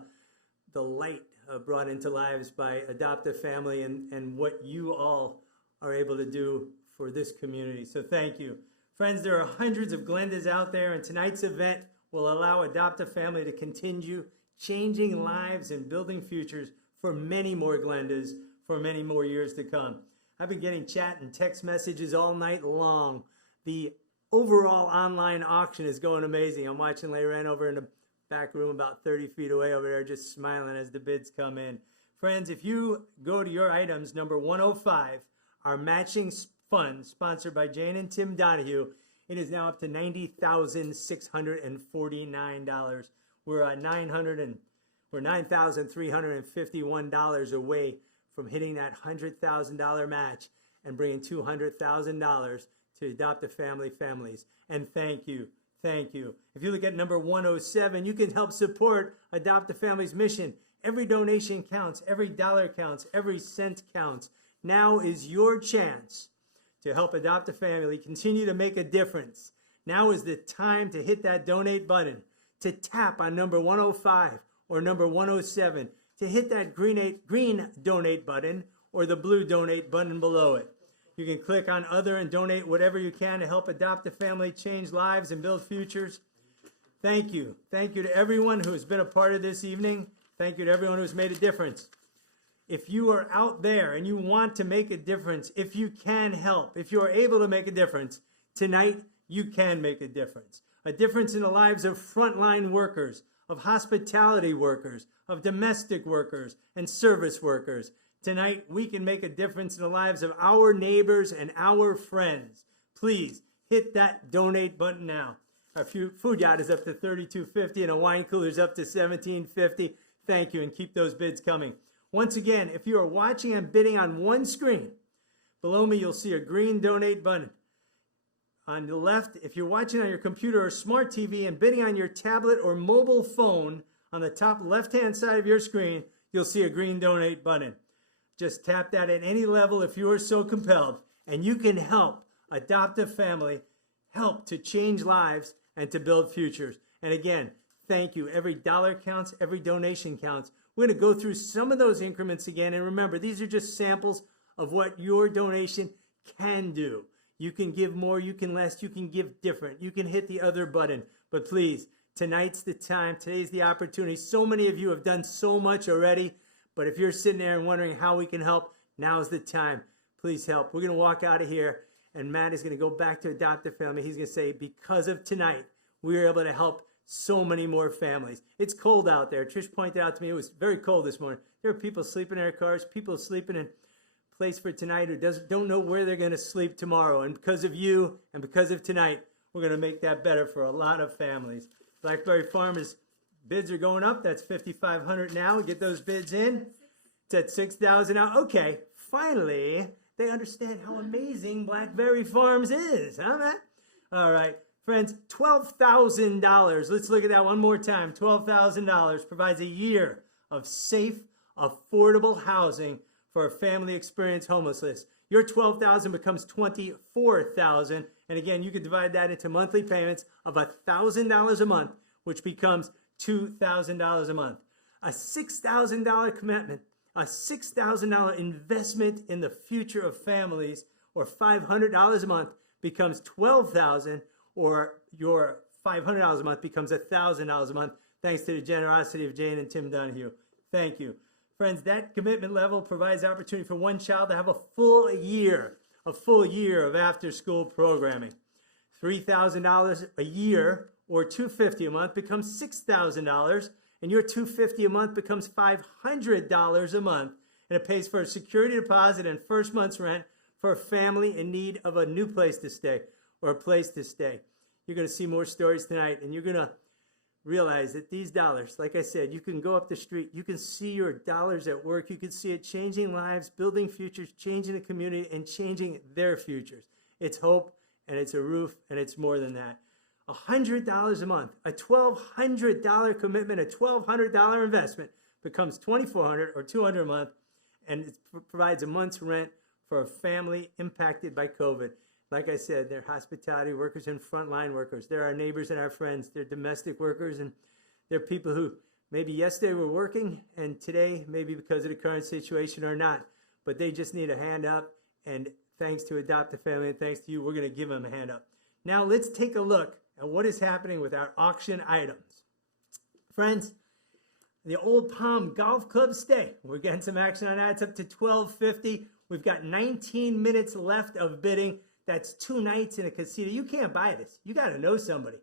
light brought into lives by Adopt a Family and what you all are able to do for this community. So thank you. Friends, there are hundreds of Glendas out there, and tonight's event will allow Adopt a Family to continue changing lives and building futures for many more Glendas for many more years to come. I've been getting chat and text messages all night long. The overall online auction is going amazing. I'm watching Layren over in the back room about 30 feet away over there, just smiling as the bids come in. Friends, if you go to your items, number 105, our matching fund sponsored by Jane and Tim Donahue, it is now up to $90,649. We're at $9,351 away from hitting that $100,000 match and bringing $200,000 to Adopt a Family families. And thank you. Thank you. If you look at number 107, you can help support Adopt a Family's mission. Every donation counts. Every dollar counts. Every cent counts. Now is your chance to help Adopt a Family continue to make a difference. Now is the time to hit that donate button, to tap on number 105 or number 107, to hit that green donate button or the blue donate button below it. You can click on other and donate whatever you can to help Adopt a Family change lives and build futures. Thank you. Thank you to everyone who has been a part of this evening. Thank you to everyone who has made a difference. If you are out there and you want to make a difference, if you can help, if you are able to make a difference, tonight you can make a difference. A difference in the lives of frontline workers, of hospitality workers, of domestic workers, and service workers. Tonight, we can make a difference in the lives of our neighbors and our friends. Please hit that donate button now. Our food yacht is up to $32.50 and a wine cooler is up to $17.50. Thank you, and keep those bids coming. Once again, if you are watching and bidding on one screen, below me you'll see a green donate button. On the left, if you're watching on your computer or smart TV and bidding on your tablet or mobile phone, on the top left-hand side of your screen, you'll see a green donate button. Just tap that at any level if you are so compelled, and you can help Adopt a Family, help to change lives and to build futures. And again, thank you. Every dollar counts, every donation counts. We're going to go through some of those increments again, and remember, these are just samples of what your donation can do. You can give more, you can less, you can give different, you can hit the other button. But please, tonight's the time, today's the opportunity. So many of you have done so much already. But if you're sitting there and wondering how we can help, now's the time. Please help. We're going to walk out of here, and Matt is going to go back to Adopt a Family. He's going to say, because of tonight, we were able to help so many more families. It's cold out there. Trish pointed out to me it was very cold this morning. There are people sleeping in their cars, people sleeping in a place for tonight who don't know where they're going to sleep tomorrow. And because of you and because of tonight, we're going to make that better for a lot of families. Blackberry Farmers bids are going up. That's $5,500 now. We get those bids in. It's at $6,000 now. Okay, finally, they understand how amazing Blackberry Farms is, huh, Matt? All right, friends, $12,000. Let's look at that one more time. $12,000 provides a year of safe, affordable housing for a family experiencing homelessness. Your $12,000 becomes $24,000, and again, you can divide that into monthly payments of $1,000 a month, which becomes $2,000 a month. A $6,000 commitment, a $6,000 investment in the future of families, or $500 a month becomes $12,000, or your $500 a month becomes $1,000 a month, thanks to the generosity of Jane and Tim Donahue. Thank you. Friends, that commitment level provides opportunity for one child to have a full year of after-school programming. $3,000 a year, or $250 a month, becomes $6,000, and your $250 a month becomes $500 a month, and it pays for a security deposit and first month's rent for a family in need of a new place to stay or a place to stay. You're going to see more stories tonight, and you're going to realize that these dollars, like I said, you can go up the street, you can see your dollars at work, you can see it changing lives, building futures, changing the community, and changing their futures. It's hope, and it's a roof, and it's more than that. $100 a month, a $1,200 commitment, a $1,200 investment becomes $2,400 or $200 a month, and it provides a month's rent for a family impacted by COVID. Like I said, they're hospitality workers and frontline workers. They're our neighbors and our friends. They're domestic workers, and they're people who maybe yesterday were working and today, maybe because of the current situation or not, but they just need a hand up, and thanks to Adopt a Family and thanks to you, we're going to give them a hand up. Now let's take a look at what is happening with our auction items. Friends, the Old Palm Golf Club stay. We're getting some action on that. It's up to $1,250. We've got 19 minutes left of bidding. That's 2 nights in a casita. You can't buy this. You got to know somebody.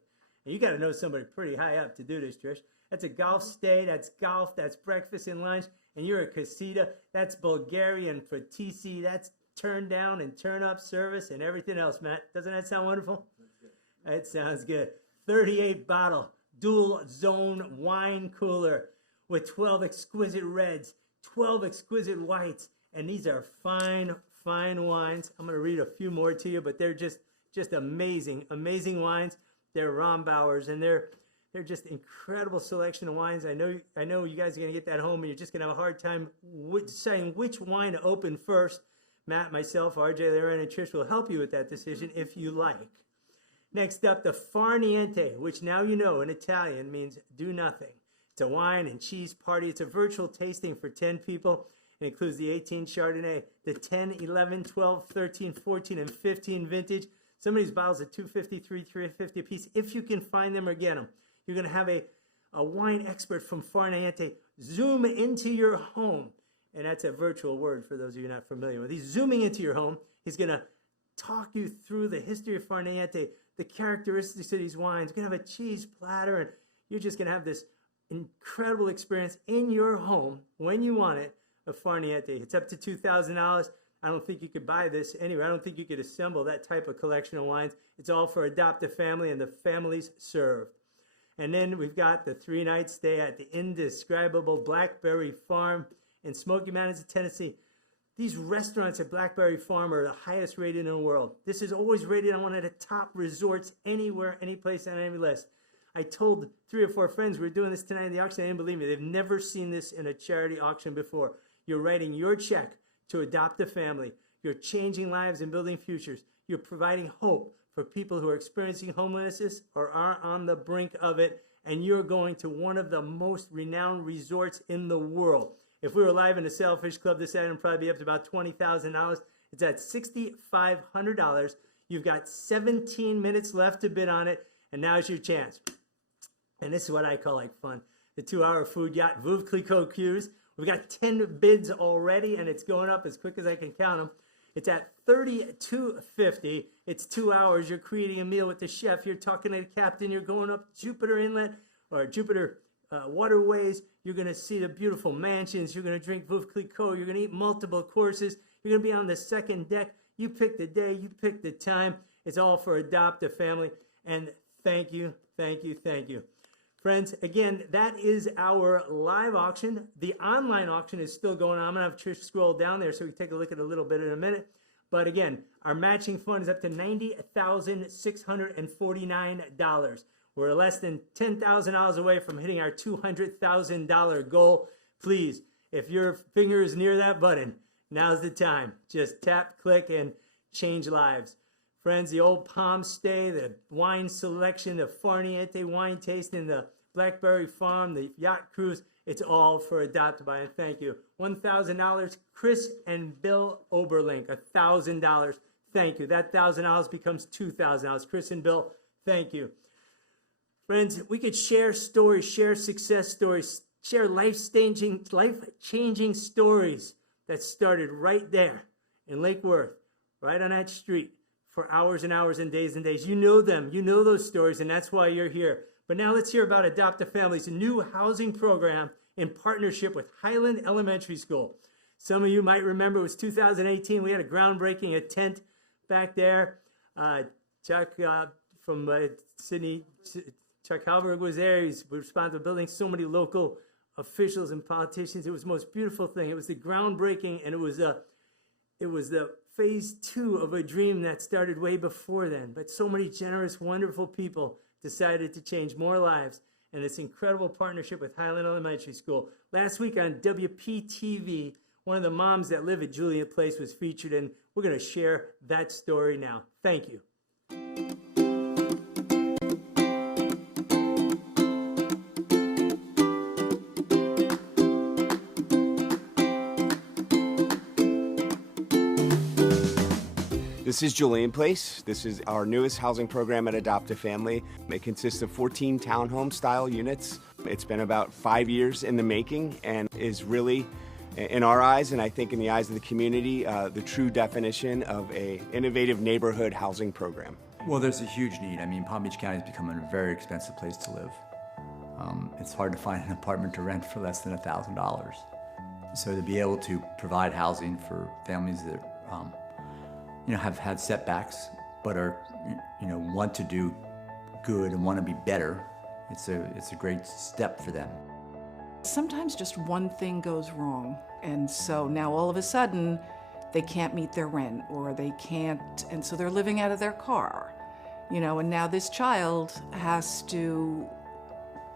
And you got to know somebody pretty high up to do this, Trish. That's a golf stay. That's golf. That's breakfast and lunch. And you're a casita. That's Bulgarian for TC. That's turn down and turn up service and everything else, Matt. Doesn't that sound wonderful? It sounds good. 38 bottle dual zone wine cooler with 12 exquisite reds, 12 exquisite whites, and these are fine, fine wines. I'm going to read a few more to you, but they're just just amazing, amazing wines. They're Rombauers, and they're just incredible selection of wines. I know you guys are going to get that home, and you're just going to have a hard time deciding which wine to open first. Matt, myself, RJ, Laren, and Trish will help you with that decision if you like. Next up, the Farniente, which now you know in Italian means do nothing. It's a wine and cheese party. It's a virtual tasting for 10 people. It includes the 18 Chardonnay, the 10, 11, 12, 13, 14, and 15 vintage. Some of these bottles are $253, $350 a piece. If you can find them or get them, you're going to have a wine expert from Farniente zoom into your home. And that's a virtual word for those of you not familiar with. He's zooming into your home. He's going to talk you through the history of Farniente, the characteristics of these wines. You're going to have a cheese platter, and you're just going to have this incredible experience in your home when you want it of Farniente. It's up to $2,000. I don't think you could buy this anywhere. I don't think you could assemble that type of collection of wines. It's all for Adopt a Family and the families served. And then we've got the 3-night stay at the indescribable Blackberry Farm in Smoky Mountains, Tennessee. These restaurants at Blackberry Farm are the highest rated in the world. This is always rated on one of the top resorts anywhere, any place on any list. I told 3 or 4 friends we were doing this tonight in the auction. They didn't believe me. They've never seen this in a charity auction before. You're writing your check to Adopt a Family. You're changing lives and building futures. You're providing hope for people who are experiencing homelessness or are on the brink of it. And you're going to one of the most renowned resorts in the world. If we were live in the Sailfish Club this Saturday, it'd probably be up to about $20,000. It's at $6,500. You've got 17 minutes left to bid on it, and now's your chance. And this is what I call like fun. The 2-hour food yacht, Veuve Clicquot Cruise. We've got 10 bids already, and it's going up as quick as I can count them. It's at $32.50. It's 2 hours. You're creating a meal with the chef. You're talking to the captain. You're going up Jupiter Inlet or Jupiter waterways. You're going to see the beautiful mansions. You're going to drink Veuve Clicquot. You're going to eat multiple courses. You're going to be on the second deck. You pick the day. You pick the time. It's all for Adopt a Family. And thank you, thank you, thank you. Friends, again, that is our live auction. The online auction is still going on. I'm going to have Trish scroll down there so we can take a look at a little bit in a minute. But again, our matching fund is up to $90,649. We're less than $10,000 away from hitting our $200,000 goal. Please, if your finger is near that button, now's the time. Just tap, click, and change lives. Friends, the Old Palm Stay, the wine selection, the Farniente wine tasting, the Blackberry Farm, the yacht cruise, it's all for Adopt By. And thank you. $1,000, Chris and Bill Oberlink, $1,000. Thank you. That $1,000 becomes $2,000. Chris and Bill, thank you. Friends, we could share stories, share success stories, share life-changing stories that started right there in Lake Worth, right on that street, for hours and hours and days and days. You know them. You know those stories, and that's why you're here. But now let's hear about Adopt a Family's new housing program in partnership with Highland Elementary School. Some of you might remember it was 2018. We had a groundbreaking, a tent back there. Chuck from Sydney, Chuck Halberg was there. He's responsible for building so many local officials and politicians. It was the most beautiful thing. It was the groundbreaking, and it was the phase 2 of a dream that started way before then. But so many generous, wonderful people decided to change more lives. And this incredible partnership with Highland Elementary School. Last week on WPTV, one of the moms that live at Julia Place was featured, and we're going to share that story now. Thank you. This is Julian Place. This is our newest housing program at Adopt a Family. It consists of 14 townhome style units. It's been about 5 years in the making and is really, in our eyes, and I think in the eyes of the community, the true definition of an innovative neighborhood housing program. Well, there's a huge need. I mean, Palm Beach County is becoming a very expensive place to live. It's hard to find an apartment to rent for less than $1,000. So to be able to provide housing for families that have had setbacks, but are, want to do good and want to be better, it's a great step for them. Sometimes just one thing goes wrong, and so now all of a sudden, they can't meet their rent, or they can't, and so they're living out of their car, and now this child has to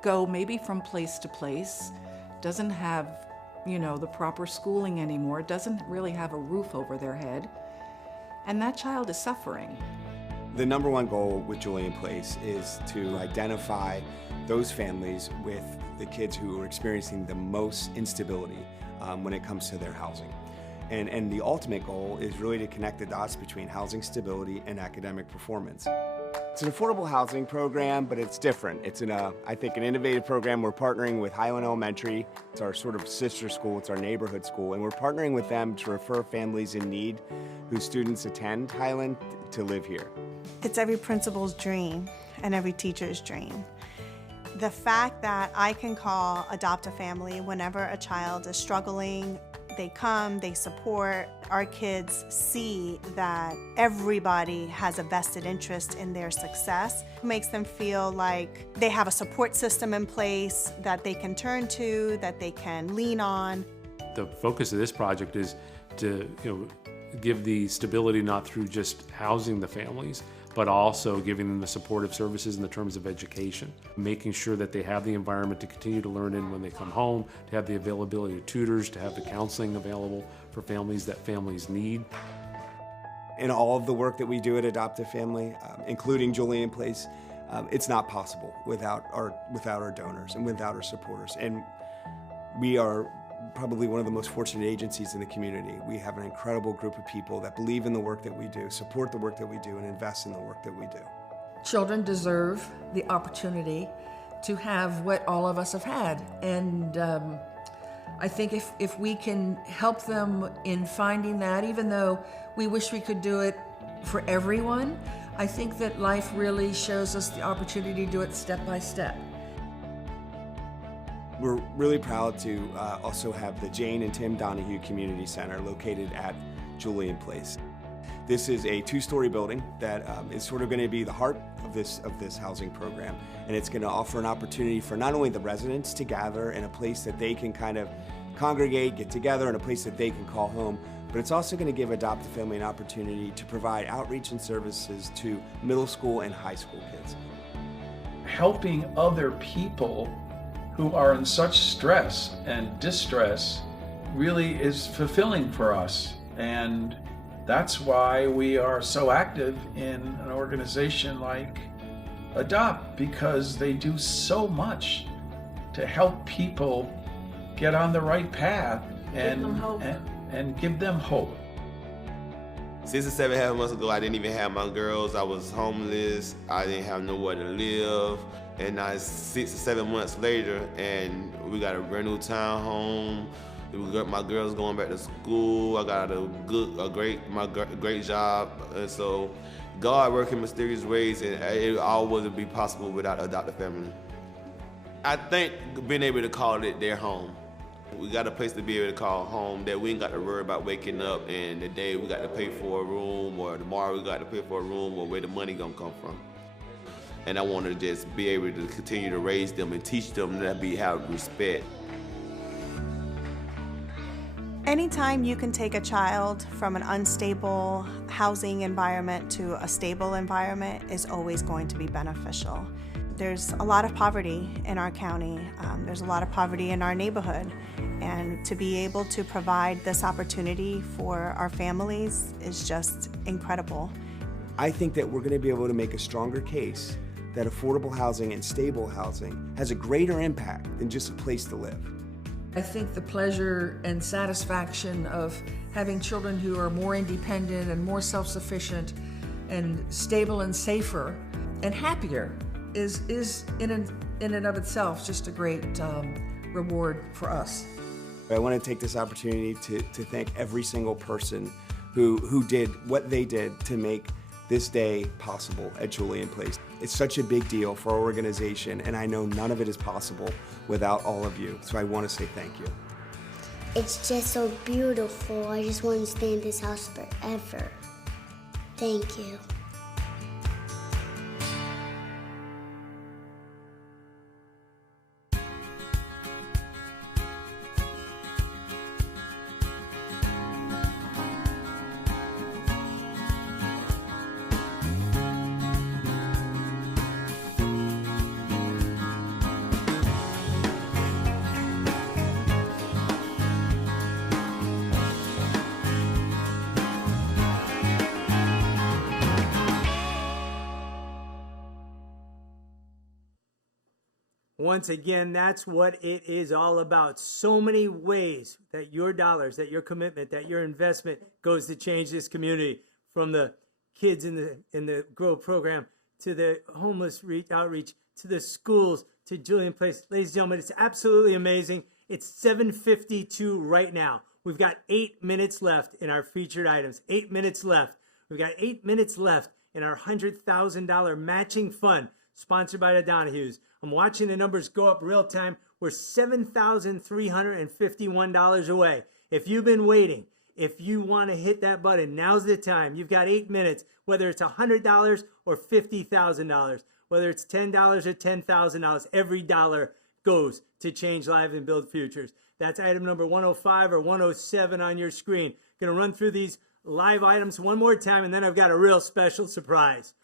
go maybe from place to place, doesn't have, the proper schooling anymore, doesn't really have a roof over their head, and that child is suffering. The number one goal with Julian Place is to identify those families with the kids who are experiencing the most instability when it comes to their housing. And the ultimate goal is really to connect the dots between housing stability and academic performance. It's an affordable housing program, but it's different. It's I think, an innovative program. We're partnering with Highland Elementary. It's our sort of sister school. It's our neighborhood school. And we're partnering with them to refer families in need whose students attend Highland to live here. It's every principal's dream and every teacher's dream. The fact that I can call Adopt a Family whenever a child is struggling, they come, they support. Our kids see that everybody has a vested interest in their success. It makes them feel like they have a support system in place that they can turn to, that they can lean on. The focus of this project is to give the stability not through just housing the families, but also giving them the supportive services in the terms of education, making sure that they have the environment to continue to learn in when they come home, to have the availability of tutors, to have the counseling available for families that families need. In all of the work that we do at Adopt a Family, including Julian Place, it's not possible without our donors and without our supporters. And we are probably one of the most fortunate agencies in the community. We have an incredible group of people that believe in the work that we do, support the work that we do, and invest in the work that we do. Children deserve the opportunity to have what all of us have had. And I think if we can help them in finding that, even though we wish we could do it for everyone, I think that life really shows us the opportunity to do it step by step. We're really proud to also have the Jane and Tim Donahue Community Center located at Julian Place. This is a two-story building that is sort of going to be the heart of this housing program, and it's going to offer an opportunity for not only the residents to gather in a place that they can kind of congregate, get together, in a place that they can call home, but it's also going to give Adopt a Family an opportunity to provide outreach and services to middle school and high school kids. Helping other people who are in such stress and distress really is fulfilling for us. And that's why we are so active in an organization like Adopt, because they do so much to help people get on the right path and give them hope. 6 or 7 months ago, I didn't even have my girls. I was homeless. I didn't have nowhere to live. And now it's 6 or 7 months later, and we got a brand new townhome. My girls going back to school. I got a great job. And so God working mysterious ways, and it all wouldn't be possible without Adopt a Family. I think being able to call it their home. We got a place to be able to call home that we ain't got to worry about waking up and the day we got to pay for a room, or tomorrow we got to pay for a room, or where the money gonna come from. And I want to just be able to continue to raise them and teach them that have respect. Anytime you can take a child from an unstable housing environment to a stable environment is always going to be beneficial. There's a lot of poverty in our county. There's a lot of poverty in our neighborhood. And to be able to provide this opportunity for our families is just incredible. I think that we're going to be able to make a stronger case that affordable housing and stable housing has a greater impact than just a place to live. I think the pleasure and satisfaction of having children who are more independent and more self-sufficient and stable and safer and happier is in and of itself just a great reward for us. I want to take this opportunity to thank every single person who did what they did to make this day possible at Julian Place. It's such a big deal for our organization, and I know none of it is possible without all of you, so I want to say thank you. It's just so beautiful. I just want to stay in this house forever. Thank you. Once again, that's what it is all about. So many ways that your dollars, that your commitment, that your investment goes to change this community, from the kids in the GROW program to the homeless outreach to the schools to Julian Place. Ladies and gentlemen, it's absolutely amazing. It's 7:52 right now. We've got 8 minutes left in our featured items. 8 minutes left. We've got 8 minutes left in our $100,000 matching fund sponsored by the Donahues. I'm watching the numbers go up real time. We're $7,351 away. If you've been waiting, if you want to hit that button, now's the time. You've got 8 minutes, whether it's $100 or $50,000, whether it's $10 or $10,000, every dollar goes to change lives and build futures. That's item number 105 or 107 on your screen. Going to run through these live items one more time, and then I've got a real special surprise.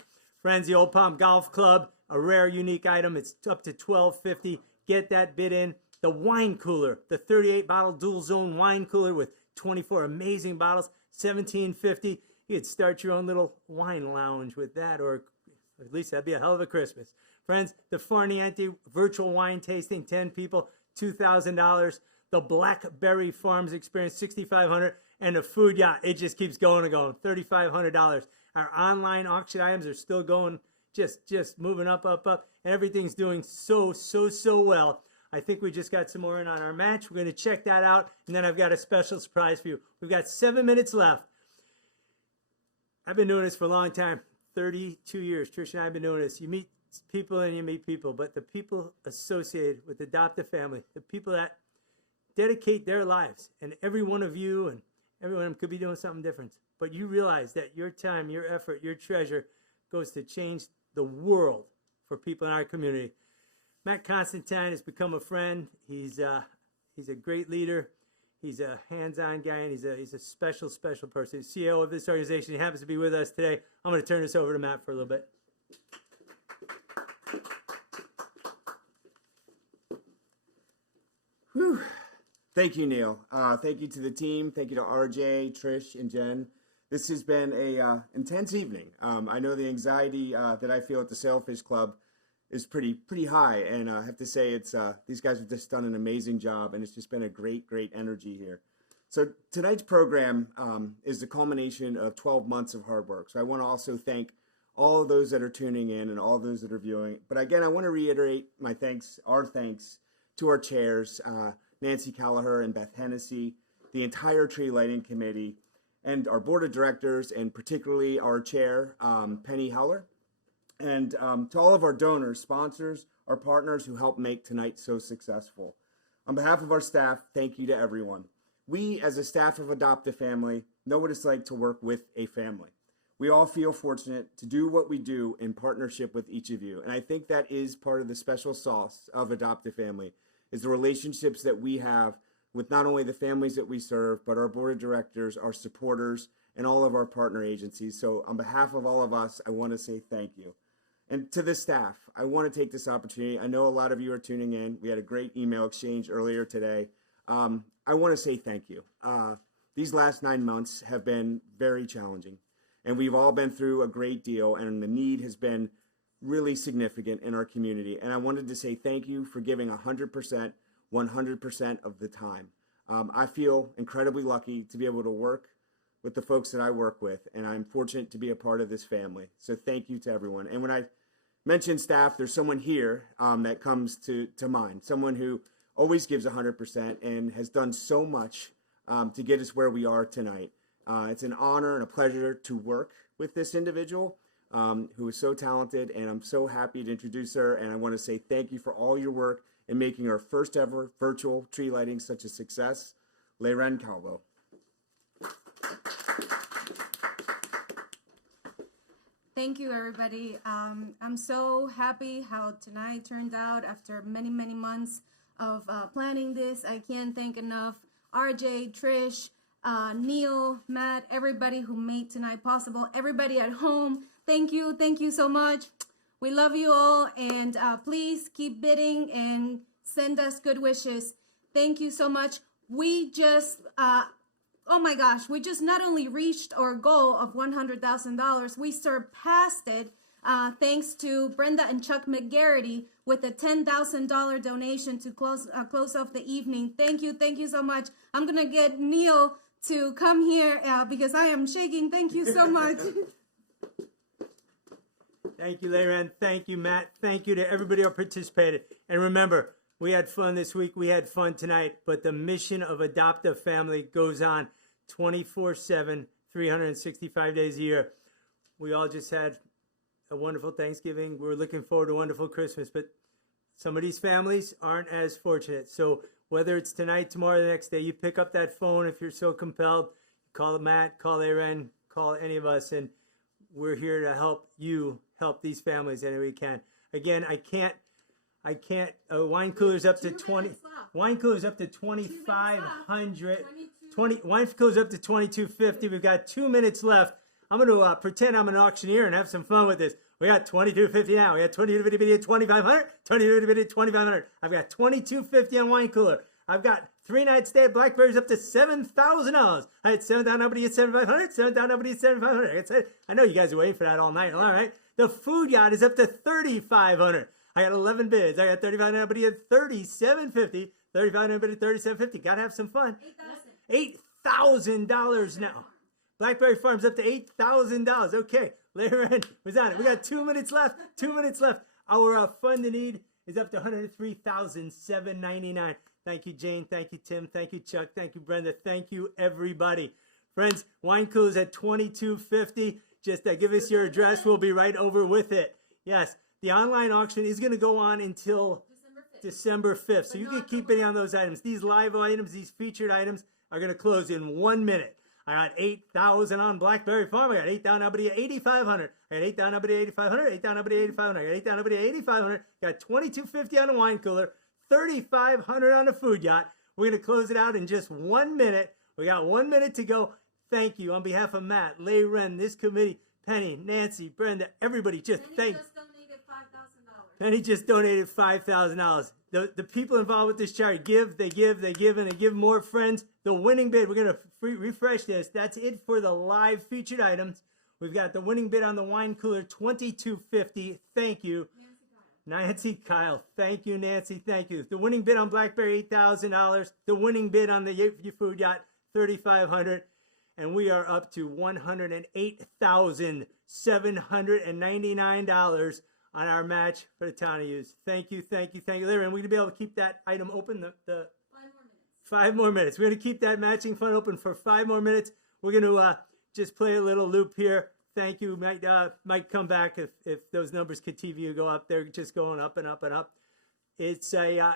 Friends, the Old Palm Golf Club, a rare, unique item. It's up to $12.50. Get that bid in. The wine cooler, the 38-bottle dual zone wine cooler with 24 amazing bottles, $17.50. You could start your own little wine lounge with that, or at least that'd be a hell of a Christmas. Friends, the Farniente virtual wine tasting, 10 people, $2,000. The Blackberry Farms Experience, $6,500. And the food yacht, it just keeps going and going, $3,500. Our online auction items are still going, just moving up. And everything's doing so well. I think we just got some more in on our match. We're going to check that out, and then I've got a special surprise for you. We've got 7 minutes left. I've been doing this for a long time, 32 years. Trish and I have been doing this. You meet people and you meet people, but the people associated with Adopt a Family, the people that dedicate their lives, and every one of you and every one of them could be doing something different, but you realize that your time, your effort, your treasure goes to change the world for people in our community. Matt Constantine has become a friend. He's a great leader. He's a hands-on guy, and he's a special person. He's CEO of this organization. He happens to be with us today. I'm going to turn this over to Matt for a little bit. Whew. Thank you, Neil. Thank you to the team. Thank you to RJ, Trish, and Jen. This has been a intense evening. I know the anxiety that I feel at the Sailfish Club is pretty high, and I have to say it's these guys have just done an amazing job, and it's just been a great energy here. So tonight's program is the culmination of 12 months of hard work. So I want to also thank all of those that are tuning in and all those that are viewing. But again, I want to reiterate our thanks to our chairs, Nancy Callagher and Beth Hennessy, the entire tree lighting committee, and our board of directors, and particularly our chair, Penny Heller. And to all of our donors, sponsors, our partners who helped make tonight so successful. On behalf of our staff, thank you to everyone. We, as a staff of Adopt a Family, know what it's like to work with a family. We all feel fortunate to do what we do in partnership with each of you. And I think that is part of the special sauce of Adopt a Family, is the relationships that we have with not only the families that we serve, but our board of directors, our supporters, and all of our partner agencies. So on behalf of all of us, I want to say thank you. And to the staff, I want to take this opportunity. I know a lot of you are tuning in. We had a great email exchange earlier today. I want to say thank you. These last 9 months have been very challenging, and we've all been through a great deal, and the need has been really significant in our community. And I wanted to say thank you for giving 100%, 100% of the time. I feel incredibly lucky to be able to work with the folks that I work with, and I'm fortunate to be a part of this family. So thank you to everyone. And when I mention staff, there's someone here that comes to mind, someone who always gives 100% and has done so much to get us where we are tonight. It's an honor and a pleasure to work with this individual who is so talented, and I'm so happy to introduce her. And I want to say thank you for all your work in making our first ever virtual tree lighting such a success. Leren Calvo. Thank you, everybody. I'm so happy how tonight turned out after many months of planning this. I can't thank enough RJ, Trish, Neil, Matt, everybody who made tonight possible, everybody at home. Thank you so much. We love you all, and please keep bidding and send us good wishes. Thank you so much. We just, oh my gosh, we just not only reached our goal of $100,000, we surpassed it Thanks to Brenda and Chuck McGarity with a $10,000 donation to close off the evening. Thank you so much. I'm gonna get Neil to come here because I am shaking. Thank you so much. Thank you, Layren. Thank you, Matt. Thank you to everybody who participated. And remember, we had fun this week. We had fun tonight. But the mission of Adopt a Family goes on 24/7, 365 days a year. We all just had a wonderful Thanksgiving. We're looking forward to a wonderful Christmas. But some of these families aren't as fortunate. So whether it's tonight, tomorrow, the next day, you pick up that phone if you're so compelled. Call Matt, call Aaron, call any of us, and we're here to help you help these families any way we can. Again, I can't. Wine coolers up to 20. Wine coolers up to 2,500. 20. Wine coolers up to 2,250. We've got 2 minutes left. I'm going to pretend I'm an auctioneer and have some fun with this. We got 2,250 now. We got 2,250 at 2,500. 2,250 at 2,500. I've got 2,250 on wine cooler. I've got 3 nights stay at Blackberry's up to $7,000. I had 7,000. Nobody at 7,500. 7,000. Nobody at 7,500. I know you guys are waiting for that all night. All right. The food yacht is up to 3,500. I got 11 bids. I got 35. Nobody at 3,750. 35. Nobody at 3,750. Got to have some fun. $8,000 now. Blackberry Farms up to $8,000. Okay, Larry was on it. We got 2 minutes left. 2 miness left. Our fund to need is up to $103,799. Thank you, Jane. Thank you, Tim. Thank you, Chuck. Thank you, Brenda. Thank you, everybody. Friends, wine coolers at $22.50. Just give us your address. We'll be right over with it. Yes, the online auction is going to go on until December 5th. So you can keep bidding on those items. These live items, these featured items are going to close in 1 minute. I got 8,000 on Blackberry Farm. I got 8,000 up at 8,500. I got 8,000 up at 8,500. 8,000 up at 8,500. I got 8,000 up at 8,500. Got 2,250 on the wine cooler. 3,500 on the food yacht. We're going to close it out in just 1 minute. We got 1 minute to go. Thank you on behalf of Matt, Lay Ren, this committee, Penny, Nancy, Brenda, everybody. Just thank. Penny just donated $5,000. The people involved with this charity give, and they give more. Friends, the winning bid, we're going to refresh this. That's it for the live featured items. We've got the winning bid on the wine cooler, $22.50. Thank you. Nancy Kyle. Thank you, Nancy. Thank you. The winning bid on Blackberry, $8,000. The winning bid on the food yacht, $3,500. And we are up to $108,799 on our match for the town of Hughes. Thank you. Larry, and we're going to be able to keep that item open. 5 more minutes. We're going to keep that matching fund open for 5 more minutes. We're going to just play a little loop here. Thank you. Might come back if those numbers continue to go up. They're just going up and up and up. It's a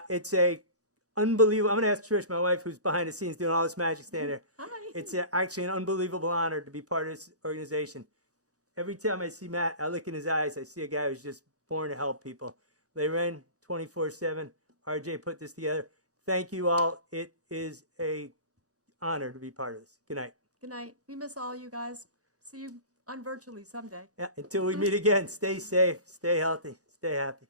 unbelievable. I'm going to ask Trish, my wife, who's behind the scenes doing all this magic stand there. Hi. It's actually an unbelievable honor to be part of this organization. Every time I see Matt, I look in his eyes, I see a guy who's just born to help people. Layren, 24/7. RJ put this together. Thank you all. It is a honor to be part of this. Good night. Good night. We miss all you guys. See you on virtually someday. Yeah, until we meet again, stay safe, stay healthy, stay happy.